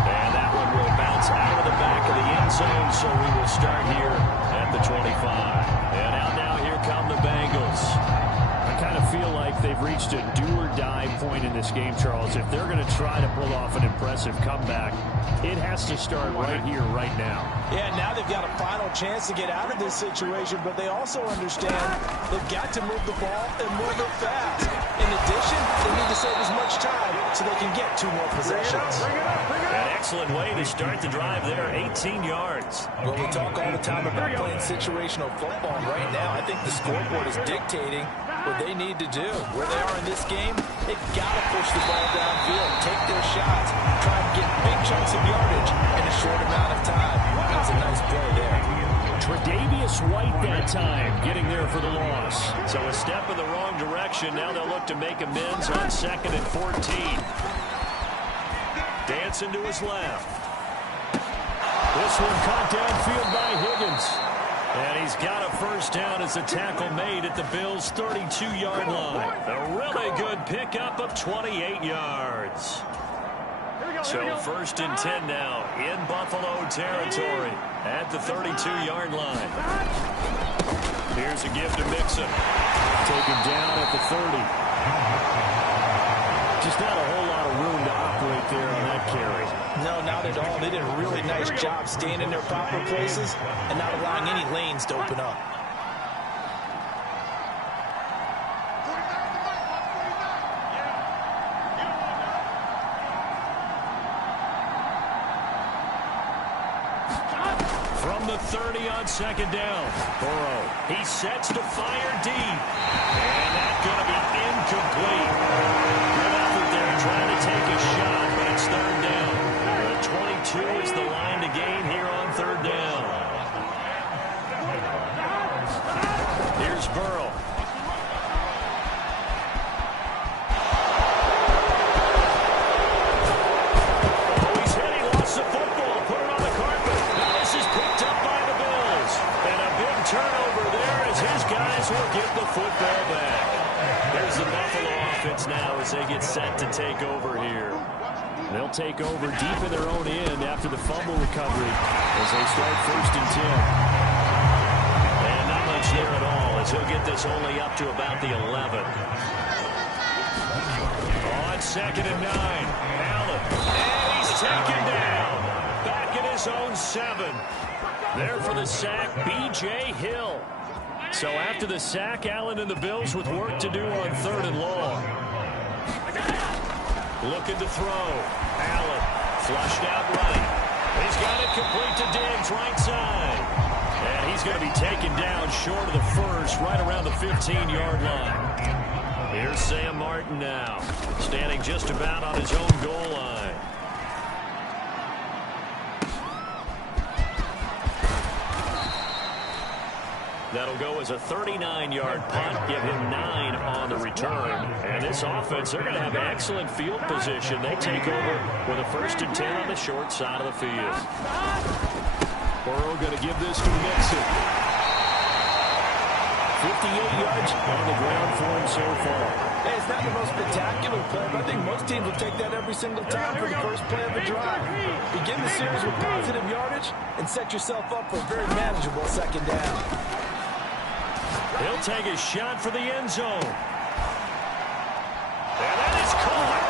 And that one will bounce out of the back of the end zone, so we will start here at the 25. And out now, here come the Bengals. I kind of feel like they've reached a do-or-die point in this game, Charles. If they're going to try to pull off an impressive comeback, it has to start right here, right now. Yeah, now they've got a final chance to get out of this situation, but they also understand they've got to move the ball and move it fast. In addition, they need to save as much time so they can get 2 more possessions. An excellent way to start the drive there, 18 yards. Well, we talk all the time about playing situational football. Right now, I think the scoreboard is dictating what they need to do. Where they are in this game, they've got to push the ball downfield, take their shots, try and get big chunks of yardage in a short amount of time. That's a nice play there. Tre'Davious White that time, getting there for the loss. So a step in the wrong direction. Now they'll look to make amends on 2nd and 14. Dancing to his left. This one caught downfield by Higgins. And he's got a first down as a tackle made at the Bills' 32-yard line. A really good pickup of 28 yards. So 1st and 10 now in Buffalo territory at the 32-yard line. Here's a give to Mixon. Taken down at the 30. Just not a whole lot of room to operate there on that carry. No, not at all. They did a really nice job staying in their proper places and not allowing any lanes to open up. From the 30 on 2nd down. Burrow. He sets to fire deep. And that's going to be incomplete. Good effort there trying to take a shot, but it's 3rd down. The 22 is the line to gain here on 3rd down. Here's Burrow. Will get the football back. There's the Buffalo offense now as they get set to take over here. They'll take over deep in their own end after the fumble recovery as they start 1st and 10. And not much there at all as he'll get this only up to about the 11. On 2nd and 9, Allen. And he's taken down. Back at his own 7. There for the sack, B.J. Hill. So after the sack, Allen and the Bills with work to do on 3rd and long. Looking to throw. Allen flushed out right. He's got it complete to Diggs right side. And he's going to be taken down short of the first, right around the 15-yard line. Here's Sam Martin now, standing just about on his own goal line. That'll go as a 39-yard punt, give him 9 on the return. And this offense, they're going to have excellent field position. They take over with a 1st and 10 on the short side of the field. Burrow going to give this to Mixon. 58 yards on the ground for him so far. Hey, it's not the most spectacular play, but I think most teams will take that every single time for the first play of the drive. Begin the series with positive yardage and set yourself up for a very manageable 2nd down. He'll take a shot for the end zone. And that is caught.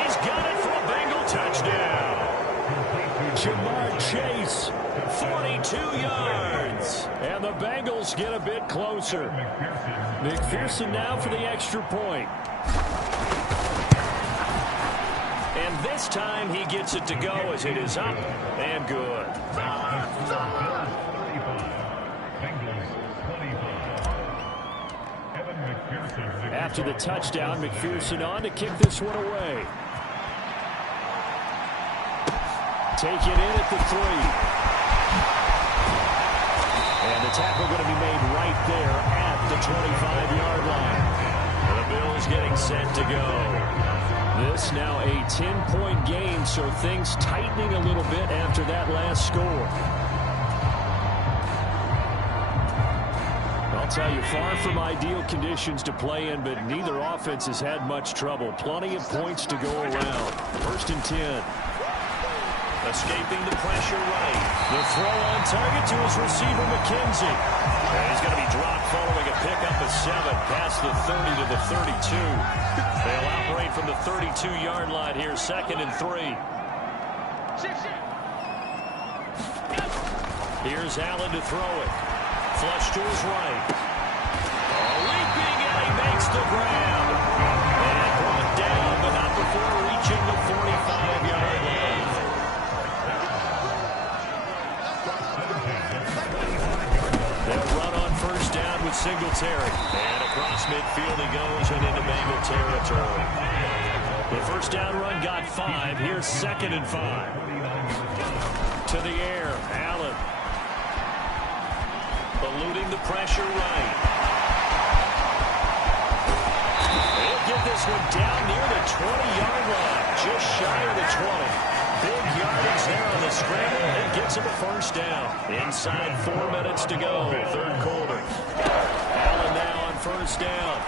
He's got it for a Bengal touchdown. Jamar Chase, 42 yards. And the Bengals get a bit closer. McPherson now for the extra point. And this time he gets it to go as it is up and good. After the touchdown, McPherson on to kick this one away. Taken in at the 3. And the tackle going to be made right there at the 25-yard line. And the Bills getting set to go. This now a 10-point game, so things tightening a little bit after that last score. I'll tell you, far from ideal conditions to play in, but neither offense has had much trouble. Plenty of points to go around. 1st and 10. Escaping the pressure right. The throw on target to his receiver, McKenzie. And he's going to be dropped following a pickup of 7 past the 30 to the 32. They'll operate from the 32-yard line here, 2nd and 3. Here's Allen to throw it. Flush to his right. Leaping, and he makes the grab. And brought down, but not before reaching the 45-yard line. They'll run on 1st down with Singletary. And across midfield he goes and into Bengal territory. The first down run got 5. Here's 2nd and 5. To the air. Allen. Eluding the pressure right. They'll get this one down near the 20-yard line. Just shy of the 20. Big yardage there on the scramble and gets him a first down. Inside 4 minutes to go. 3rd quarter. Allen now on first down.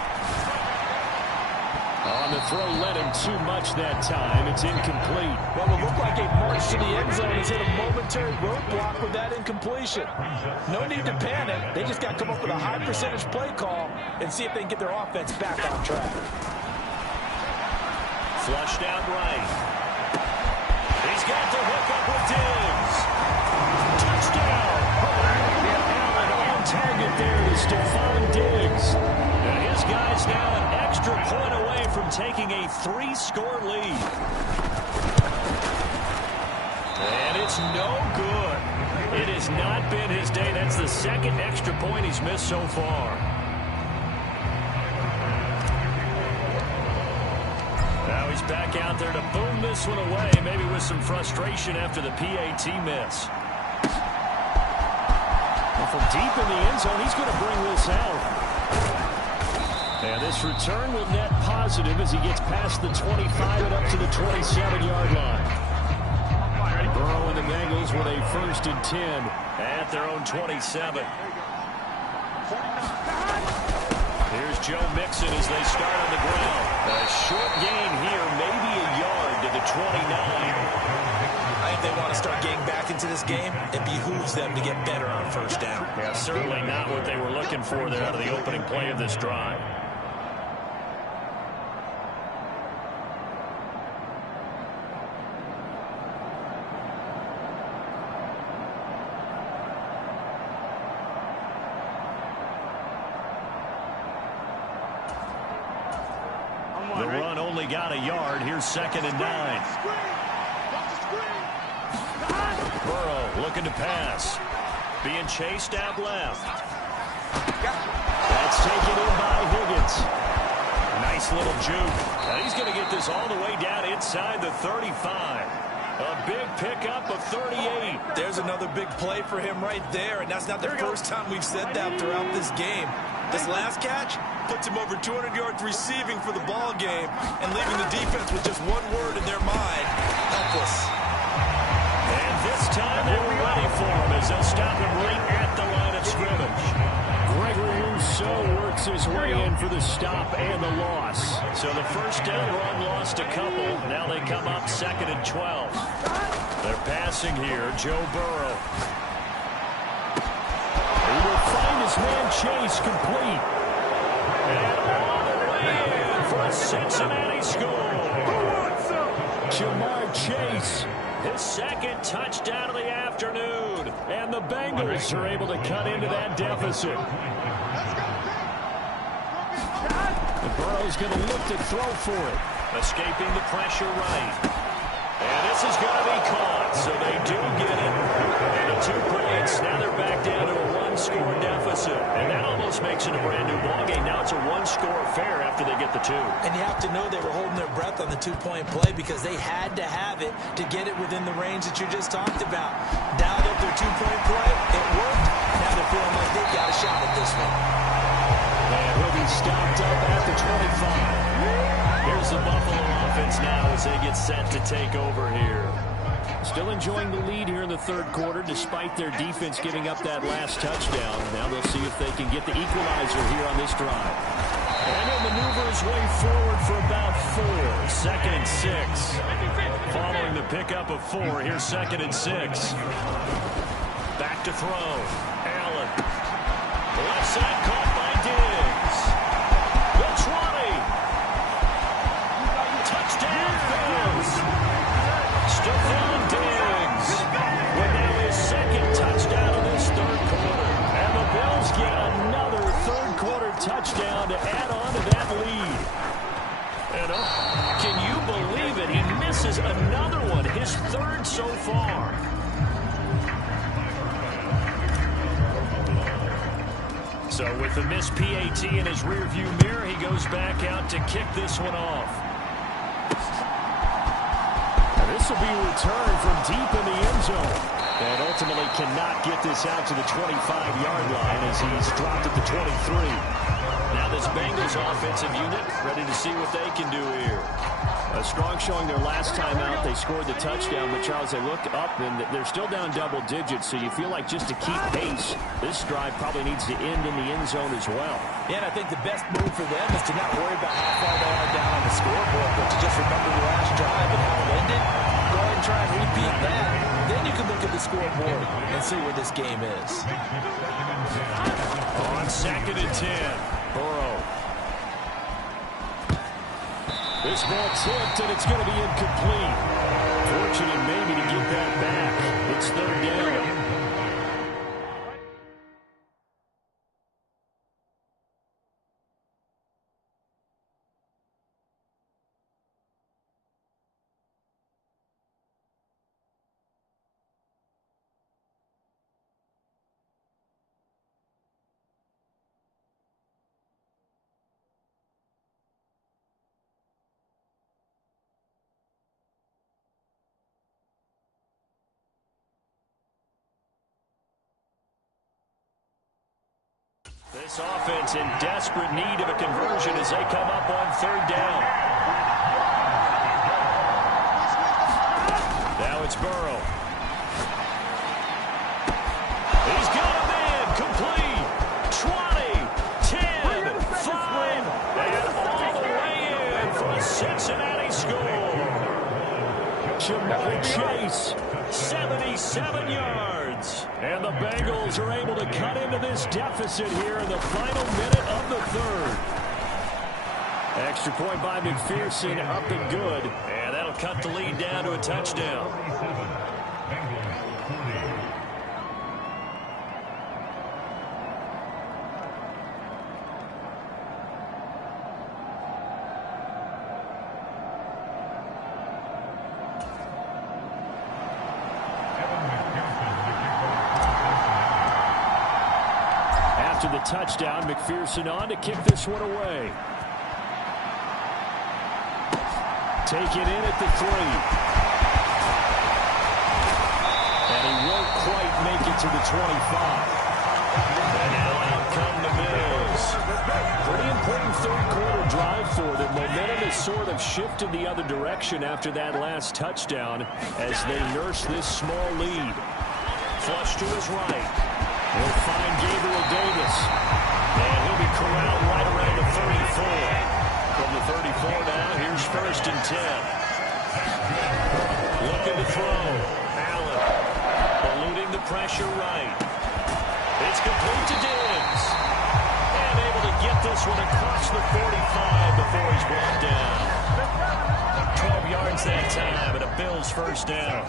On the throw, led him too much that time. It's incomplete. Well, it looked like a march to the end zone. He's hit a momentary roadblock with that incompletion. No need to panic. They just got to come up with a high percentage play call and see if they can get their offense back on track. Flushed out right. He's got the hook up with Diggs. Touchdown. Allen on target there to Stephon Diggs. And his guy's now an extra point away from taking a 3-score lead. And it's no good. It has not been his day. That's the 2nd extra point he's missed so far. Now he's back out there to boom this one away, maybe with some frustration after the PAT miss. Well, from deep in the end zone, he's going to bring this out. And this return will net positive as he gets past the 25 and up to the 27-yard line. Burrow and the Bengals with a 1st and 10 at their own 27. Here's Joe Mixon as they start on the ground. A short gain here, maybe a yard to the 29. I think they want to start getting back into this game. It behooves them to get better on first down. Yeah, certainly not what they were looking for there out of the opening play of this drive. The run only got a yard. Here's 2nd and 9. Burrow looking to pass. Being chased out left. That's taken in by Higgins. Nice little juke. Now he's going to get this all the way down inside the 35. A big pickup of 38. There's another big play for him right there, and that's not the first time we've said that throughout this game. This last catch puts him over 200 yards receiving for the ball game and leaving the defense with just one word in their mind: helpless. And this time they were ready for him as they'll stop him right at the line of scrimmage. Gregory Rousseau works his way in for the stop and the loss. So the first down run lost a couple. Now they come up 2nd and 12. They're passing here. Joe Burrow. He will find his man Chase complete. And all the way in for a Cincinnati score. Jamar Chase, his 2nd touchdown of the afternoon. And the Bengals are able to cut into that deficit. The Burrow's going to look to throw for it. Escaping the pressure right. And this is going to be caught. So they do get it. And a 2 points. Now they're back down to a 1-score deficit. And that almost makes it a brand new ballgame. Now it's a 1-score affair after they get the 2. And you have to know they were holding their breath on the 2-point play because they had to have it to get it within the range that you just talked about. Dialed up their 2-point play. It worked. Now they're feeling like they've got a shot at this one. And he'll be stopped up at the 25. Here's the Buffalo offense now as they get set to take over here. Still enjoying the lead here in the 3rd quarter despite their defense giving up that last touchdown. Now they'll see if they can get the equalizer here on this drive. And he'll maneuver his way forward for about 4. 2nd and 6. Following the pickup of 4, here's 2nd and 6. Back to throw. Allen. Left side caught by Diggs. The 20. Touchdown Bills. Stephon Diggs with now his 2nd touchdown of this 3rd quarter. And the Bills get another 3rd quarter touchdown to add on to that lead. And can you believe it? He misses another one, his 3rd so far. So with the missed PAT in his rearview mirror, he goes back out to kick this one off. And this will be a return from deep in the end zone. And ultimately cannot get this out to the 25-yard line as he's dropped at the 23. Now this Bengals offensive unit ready to see what they can do here. A strong showing their last time out. They scored the touchdown, but Charles, they look up and they're still down double digits, so you feel like just to keep pace, this drive probably needs to end in the end zone as well. Yeah, and I think the best move for them is to not worry about how far they are down on the scoreboard, but to just remember the last drive and how it ended. Go ahead and try and repeat that. Then you can look at the scoreboard and see where this game is. On 2nd and 10, Burrow. This ball tipped, and it's going to be incomplete. Fortunate maybe to get that back. It's 3rd down. This offense in desperate need of a conversion as they come up on 3rd down. Now it's Burrow. He's got him in. Complete. 20, 10, 5, and all the way in for a Cincinnati score. Jamar Chase, 77 yards. And the Bengals are able to cut into this deficit here in the final minute of the 3rd. Extra point by McPherson, up and good. And that'll cut the lead down to a touchdown. To the touchdown, McPherson on to kick this one away. Take it in at the 3. And he won't quite make it to the 25. And now out come the Bills. Pretty important 3rd quarter drive for them. Momentum has sort of shifted the other direction after that last touchdown as they nurse this small lead. Flush to his right. He'll find Gabriel Davis. And he'll be corralled right around the 34. From the 34 now, here's 1st and 10. Looking to throw. Allen. Eluding the pressure right. It's complete to Diggs. And able to get this one across the 45 before he's brought down. 12 yards that time, and a Bills 1st down.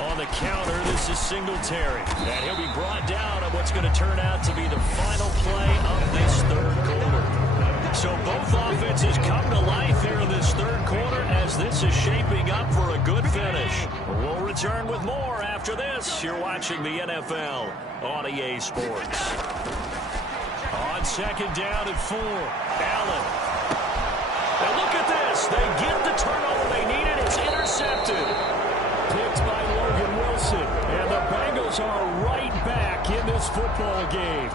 On the counter, this is Singletary. And he'll be brought down on what's going to turn out to be the final play of this 3rd quarter. So both offenses come to life here in this 3rd quarter as this is shaping up for a good finish. We'll return with more after this. You're watching the NFL on EA Sports. On 2nd down and 4, Allen. And look at this. They get the turnover they needed. It's intercepted. Picked by Logan Wilson. And the Bengals are right back in this football game.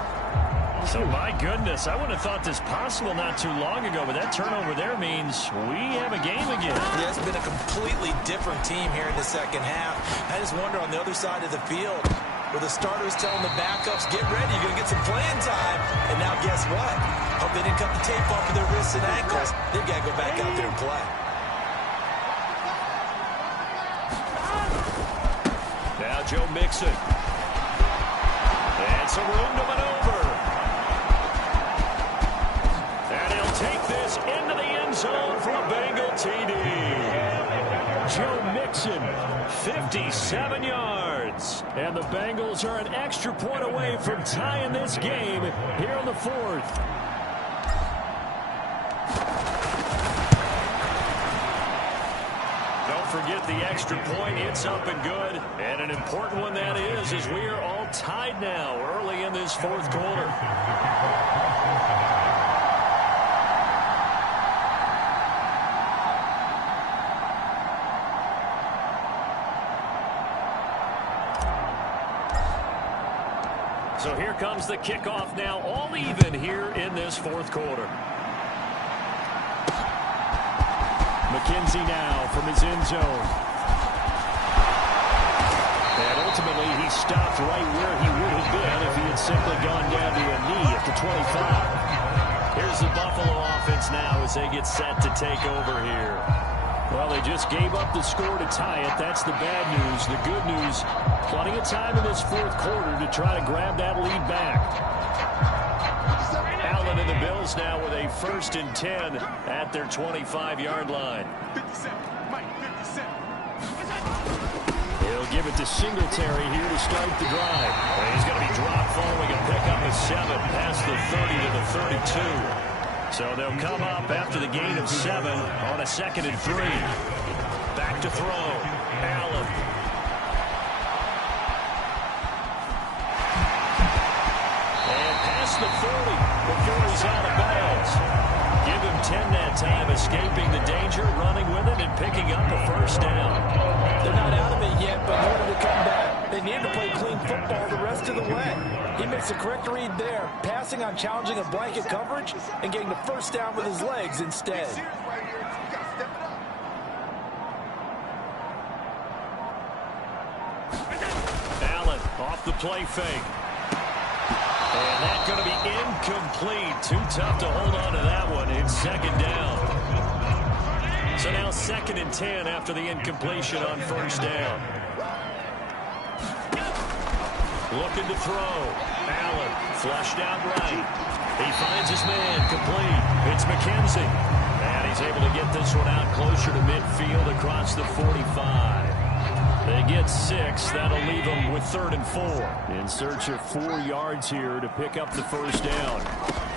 So, my goodness, I wouldn't have thought this possible not too long ago, but that turnover there means we have a game again. Yeah, it's been a completely different team here in the 2nd half. I just wonder on the other side of the field, where the starters telling the backups, get ready, you're going to get some playing time. And now guess what? Hope they didn't cut the tape off of their wrists and ankles. They've got to go back out there and play. Now Joe Mixon. And some room to maneuver. And he'll take this into the end zone for a Bengal TD. Joe Mixon, 57 yards. And the Bengals are an extra point away from tying this game here in the 4th. forget the extra point. It's up and good. And an important one that is, as we are all tied now early in this fourth quarter. So here comes the kickoff now, all even here in this fourth quarter. McKenzie now from his end zone. And ultimately, he stopped right where he would have been if he had simply gone down to a knee at the 25. Here's the Buffalo offense now as they get set to take over here. Well, they just gave up the score to tie it. That's the bad news. The good news, plenty of time in this fourth quarter to try to grab that lead back. Allen and the Bills now with a 1st and 10 at their 25-yard line. 57, Mike, 57. He'll give it to Singletary here to start the drive. And he's going to be dropped following a pickup of 7 past the 30 to the 32. So they'll come up after the gain of 7 on a 2nd and 3. Back to throw. Allen. And past the 40 before he's out of bounds. Give him 10 that time, escaping the danger, running with it, and picking up a 1st down. They're not out of it yet, but in order to come back, they need to play clean football the rest of the way. He makes the correct read there, passing on challenging a blanket coverage and getting the 1st down with his legs instead. Allen off the play fake. And that's going to be incomplete. Too tough to hold on to that one. It's 2nd down. So now 2nd and 10 after the incompletion on 1st down. Looking to throw. Allen flushed out right. He finds his man complete. It's McKenzie. And he's able to get this one out closer to midfield across the 45. They get 6. That'll leave them with 3rd and 4. In search of 4 yards here to pick up the 1st down.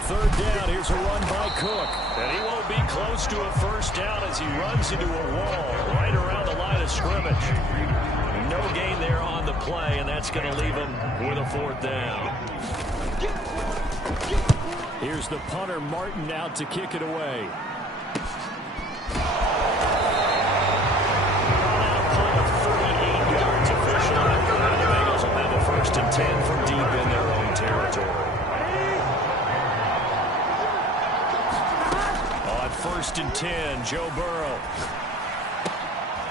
3rd down. Here's a run by Cook. And he won't be close to a 1st down as he runs into a wall right around the line of scrimmage. No gain there on the play, and that's going to leave him with a 4th down. Here's the punter, Martin, out to kick it away. The Bengals will have a 1st and 10 from deep in their own territory. On 1st and 10, Joe Burrow.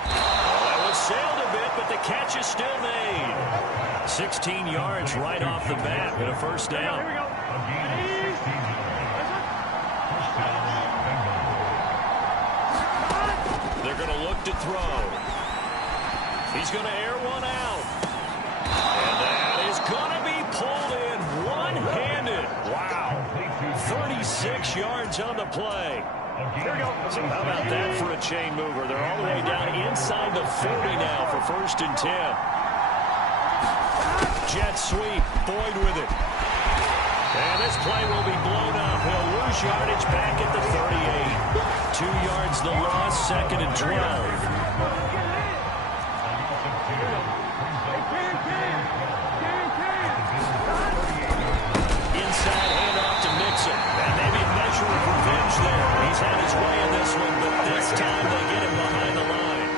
That was sailed a bit, but the catch is still made. 16 yards right off the bat and a 1st down. They're going to look to throw. He's going to air one out. And that is going to be pulled in one-handed. Wow. 36 yards on the play. So how about that for a chain mover? They're all the way down inside the 40 now for 1st and 10. Jet sweep. Boyd with it. And this play will be blown up. He'll lose yardage back at the 38. 2 yards the loss, 2nd and 12. Inside handoff to Mixon. And maybe a measure of revenge there. He's had his way in this one, but this time they get him behind the line.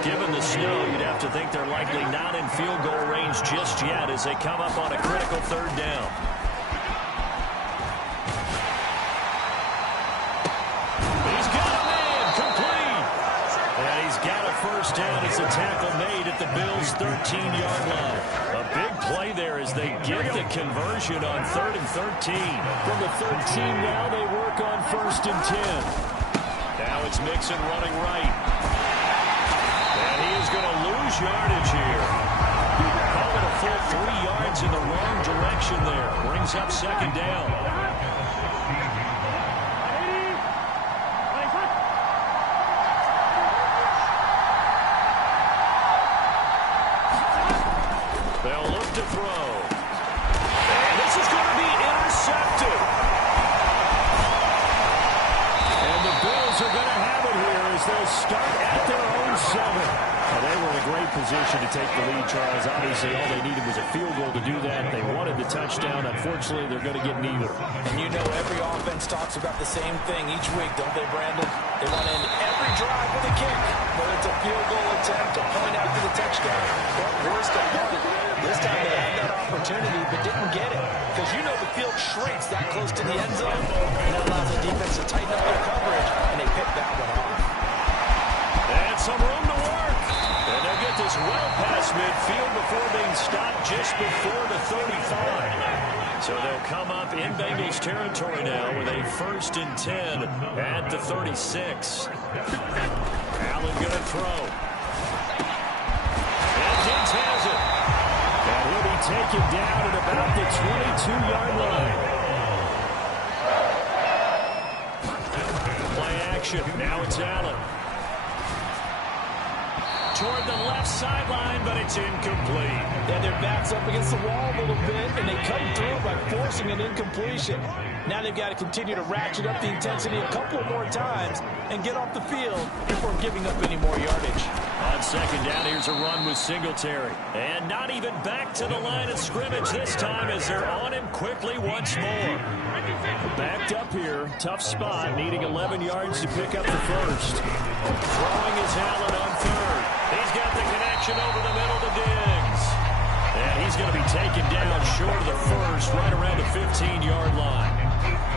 Given the snow, you'd have to think they're likely not in field goal range just yet as they come up on a critical 3rd down. He's got a man complete. And he's got a 1st down as the tackle made at the Bills' 13-yard line. A big play there as they get the conversion on 3rd and 13. From the 13 now, they work on 1st and 10. Now it's Mixon running right. And he is going to lose yardage here. Call it a full 3 yards in the wrong direction there. Brings up 2nd down. They'll look to throw. And this is going to be intercepted. And the Bills are going to have it here as they'll start at their own Well, they were in a great position to take the lead, Charles. Obviously, all they needed was a field goal to do that. They wanted the touchdown. Unfortunately, they're going to get neither. And you know every offense talks about the same thing each week, don't they, Brandon? They want to end every drive with a kick, whether it's a field goal attempt, a point after the touchdown, or worse, a punt. This time they had that opportunity but didn't get it because you know the field shrinks that close to the end zone, and that allows the defense to tighten up their coverage, and they pick that one off. And some room to work. And they'll get this well past midfield before being stopped just before the 35. So they'll come up in Bengals territory now with a 1st and 10 at the 36. Allen going to throw. And Diggs has it. And he'll be taken down at about the 22-yard line. Play action. Now it's Allen. Toward the left sideline, but it's incomplete. And their back's up against the wall a little bit, and they come through by forcing an incompletion. Now they've got to continue to ratchet up the intensity a couple more times and get off the field before giving up any more yardage. On 2nd down, here's a run with Singletary. And not even back to the line of scrimmage this time as they're on him quickly once more. Backed up here, tough spot, needing 11 yards to pick up the first. Throwing is Allen on 3rd. He's got the connection over the middle to Diggs. And he's going to be taken down short of the first, right around the 15-yard line.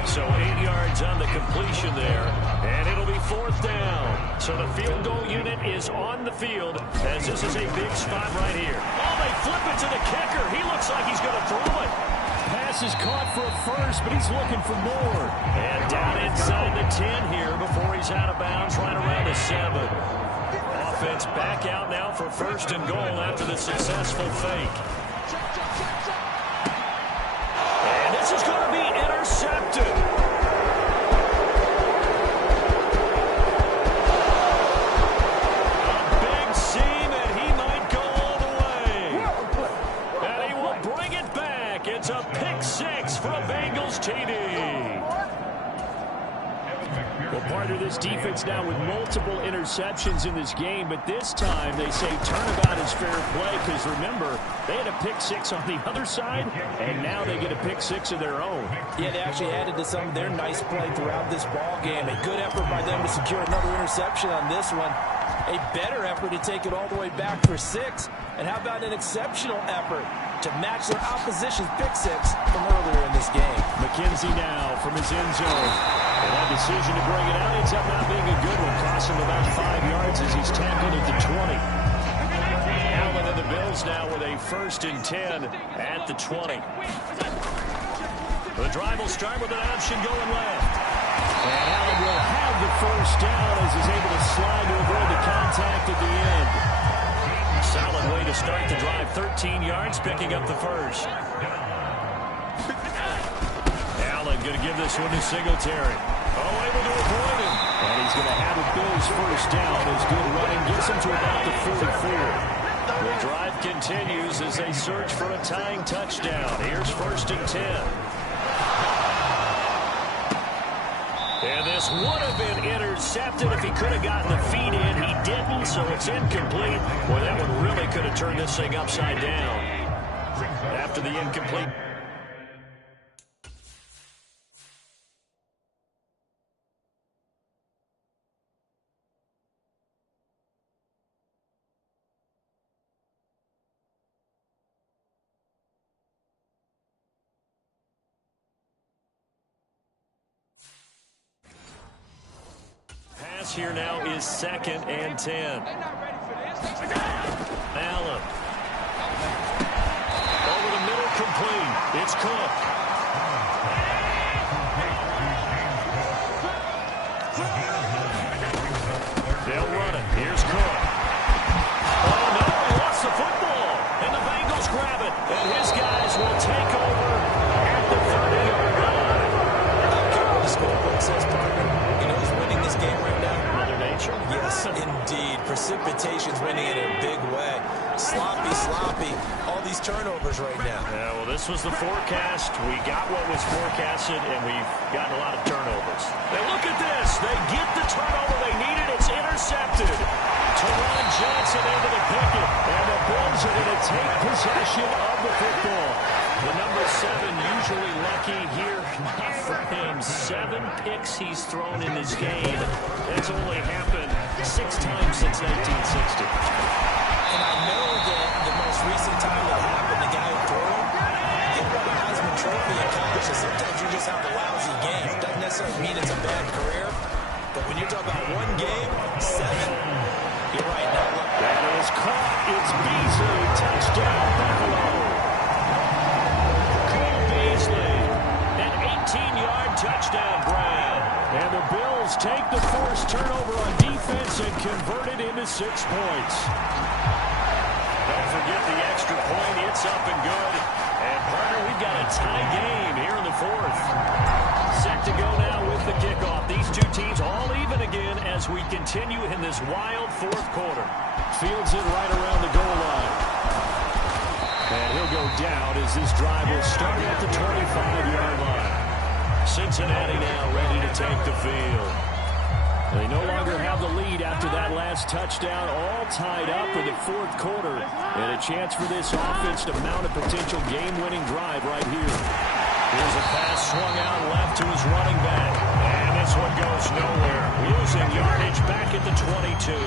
So 8 yards on the completion there, and it'll be 4th down. So the field goal unit is on the field as this is a big spot right here. Oh, they flip it to the kicker. He looks like he's going to throw it. Pass is caught for a first, but he's looking for more. And down inside the 10 here before he's out of bounds, right around the 7. Offense back out now for 1st and goal after the successful fake. And this is going to be intercepted. A big seam, and he might go all the way. And he will bring it back. It's a pick 6 for a Bengals TD. Well, part of this defense now with multiple interceptions in this game, but this time they say turnabout is fair play because, remember, they had a pick 6 on the other side, and now they get a pick 6 of their own. Yeah, they actually added to some of their nice play throughout this ball game. A good effort by them to secure another interception on this one. A better effort to take it all the way back for 6. And how about an exceptional effort to match their opposition's pick 6 from earlier in this game. McKenzie now from his end zone. And that decision to bring it out ends up not being a good one. Cost him about 5 yards as he's tackled at the 20. Allen and the Bills now with a 1st and 10 at the 20. The drive will start with an option going left. And Allen will have the 1st down as he's able to slide to avoid the contact at the end. Solid way to start the drive. 13 yards, picking up the 1st. Allen going to give this one to Singletary. Oh, able to avoid him. And he's going to have a Bills 1st down. His good running gets him to about the 44. The drive continues as they search for a tying touchdown. Here's 1st and 10. And this would have been intercepted if he could have gotten the feet in. He didn't, so it's incomplete. Boy, that one really could have turned this thing upside down. After the incomplete. Here now is 2nd and 10. Allen. Over the middle, complete. It's Cook. They'll run it. Here's Cook. Oh, no, he lost the football. And the Bengals grab it. And his guys will take over at the 30-yard line. The scoreboard says, partner, you know who's winning this game right now? Yes, indeed. Precipitation's winning it in a big way. Sloppy. All these turnovers right now. Yeah, well, this was the forecast. We got what was forecasted, and we've gotten a lot of turnovers. Now look at this. They get the turnover they needed. It's intercepted. Teron Johnson able to pick it. And the Bills are going to take possession of the football. The number 7 usually lucky here. Not for him. 7 picks he's thrown in this game. That's only happened 6 times since 1960. And I know that the most recent time that happened, the guy who threw him, he won a Heisman Trophy in college. So sometimes you just have a lousy game. It doesn't necessarily mean it's a bad career. But when you're talking about one game, 7, you're right. Now look. That is caught. It's Beasley. Touchdown, Buffalo. Cole Beasley. An 18-yard touchdown grab. And the Bills take the forced turnover on defense and convert it into 6 points. Don't forget the extra point. It's up and good. And, partner, we've got a tie game here in the 4th. Set to go now with the kickoff. These two teams all even again as we continue in this wild 4th quarter. Fields it right around the goal line. And he'll go down as this drive will start at the 25-yard line. Cincinnati now ready to take the field. They no longer have the lead after that last touchdown, all tied up in the 4th quarter. And a chance for this offense to mount a potential game-winning drive right here. Here's a pass swung out left to his running back. And this one goes nowhere. Losing yardage back at the 22.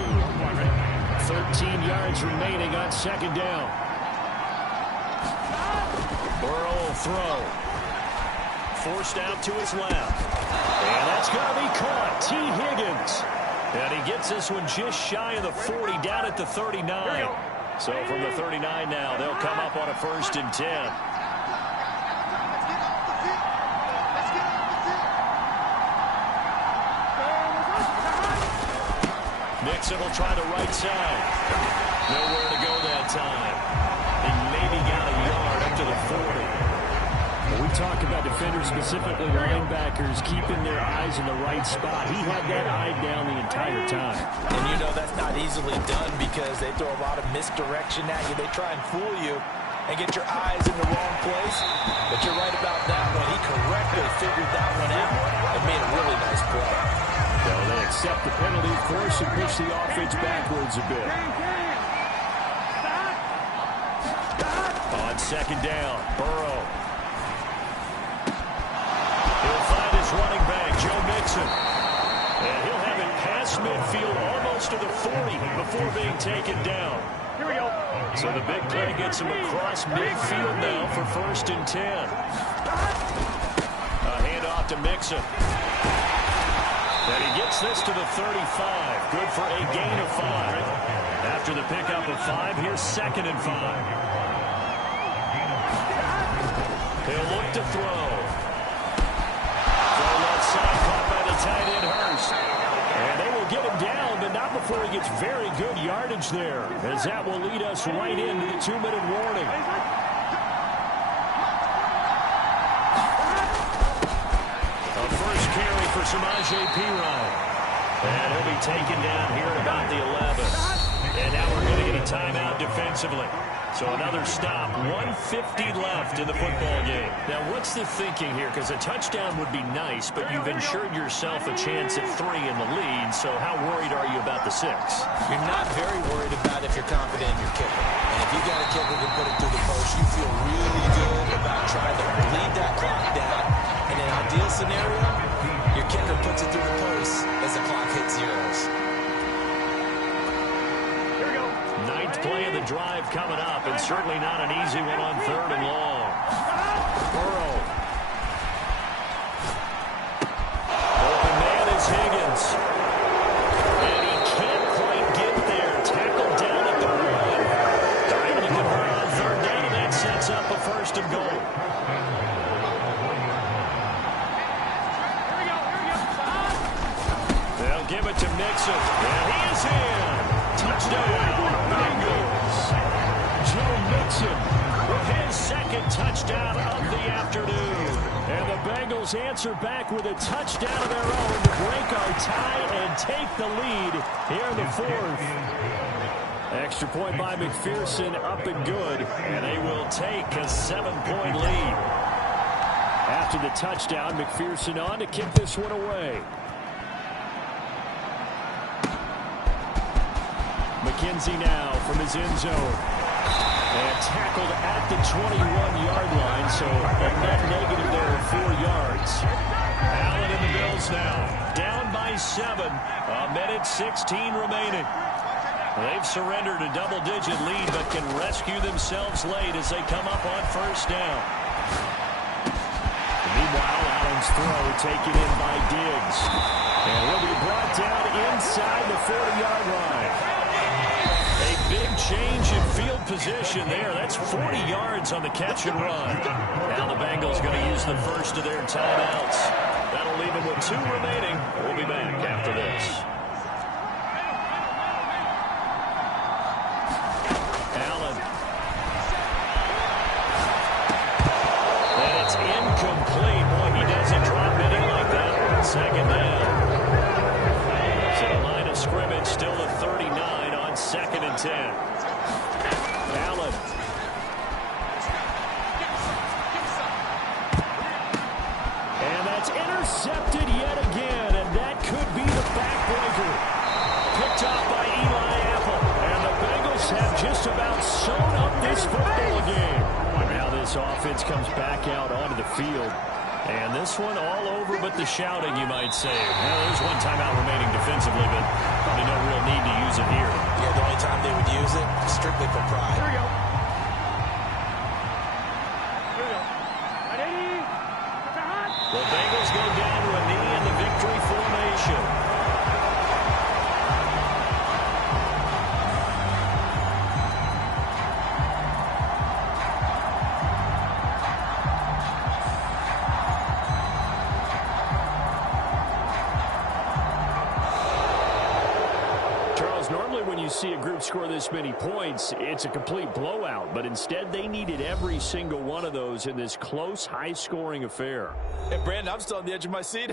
13 yards remaining on 2nd down. Burrow will throw. Forced out to his left. And that's going to be caught. T. Higgins. And he gets this one just shy of the 40, down at the 39. So from the 39 now, they'll come up on a 1st and 10. Mixon will try the right side. Nowhere to go that time. He maybe got a yard up to the 40. We talk about defenders, specifically linebackers, keeping their eyes in the right spot. He had that eye down the entire time. And you know that's not easily done because they throw a lot of misdirection at you. They try and fool you and get your eyes in the wrong place. But you're right about that one. He correctly figured that one out and made a really nice play. Well, they accept the penalty, of course, and push the offense backwards a bit. On 2nd down, Burrow. He'll find his running back, Joe Mixon. And he'll have it past midfield almost to the 40 before being taken down. Here we go. So the big play gets him across midfield now for 1st and 10. A handoff to Mixon. And he gets this to the 35. Good for a gain of 5. After the pickup of 5, here's 2nd and 5. He'll look to throw. Throw left side, caught by the tight end Hurst. And they will get him down, but not before he gets very good yardage there, as that will lead us right into the 2-minute warning. A first carry for Samaje Perine. And he'll be taken down here at about the 11. And now we're going to get a timeout defensively. So another stop, 1:50 left in the football game. Now, what's the thinking here? Because a touchdown would be nice, but you've ensured yourself a chance at 3 in the lead. So how worried are you about the 6? You're not very worried about if you're confident in your kicker. And if you got a kicker who can put it through the post, you feel really good about trying to bleed that clock down. In an ideal scenario, your kicker puts it through the post as the clock hits zeros. Play of the drive coming up, and certainly not an easy one on 3rd and long. Burrow. Open man is Higgins. And he can't quite get there. Tackled down at the 1. They're able to convert on 3rd down, and that sets up a 1st and goal. They'll give it to Mixon. And he is in. Touchdown, Bengals. Joe Mixon with his 2nd touchdown of the afternoon. And the Bengals answer back with a touchdown of their own to break our tie and take the lead here in the 4th. Extra point by McPherson, up and good. And they will take a 7-point lead. After the touchdown, McPherson on to kick this one away. McKenzie now from his end zone. And tackled at the 21-yard line, so a net negative there of 4 yards. Allen and the Bills now down by 7. 1:16 remaining. They've surrendered a double-digit lead, but can rescue themselves late as they come up on first down. Meanwhile, Allen's throw taken in by Diggs. And will be brought down inside the 40-yard line. A big change in field position there. That's 40 yards on the catch and run. Now the Bengals going to use the first of their timeouts. That'll leave them with 2 remaining. We'll be back after this. Allen. And it's incomplete. Boy, he doesn't drop many like that one. Second down. So the line of scrimmage still a 39 on 2nd and 10. Allen. And that's intercepted yet again, and that could be the backbreaker. Picked off by Eli Apple, and the Bengals have just about sewn up this football game. Now this offense comes back out onto the field. And this one all over but the shouting, you might say. Well, there's one timeout remaining defensively, but probably no real need to use it here. Yeah, the only time they would use it, strictly for pride. Here we go. The Bengals go down to a knee in the victory formation. Normally when you see a group score this many points, it's a complete blowout. But instead, they needed every single one of those in this close, high-scoring affair. And, Brandon, I'm still on the edge of my seat.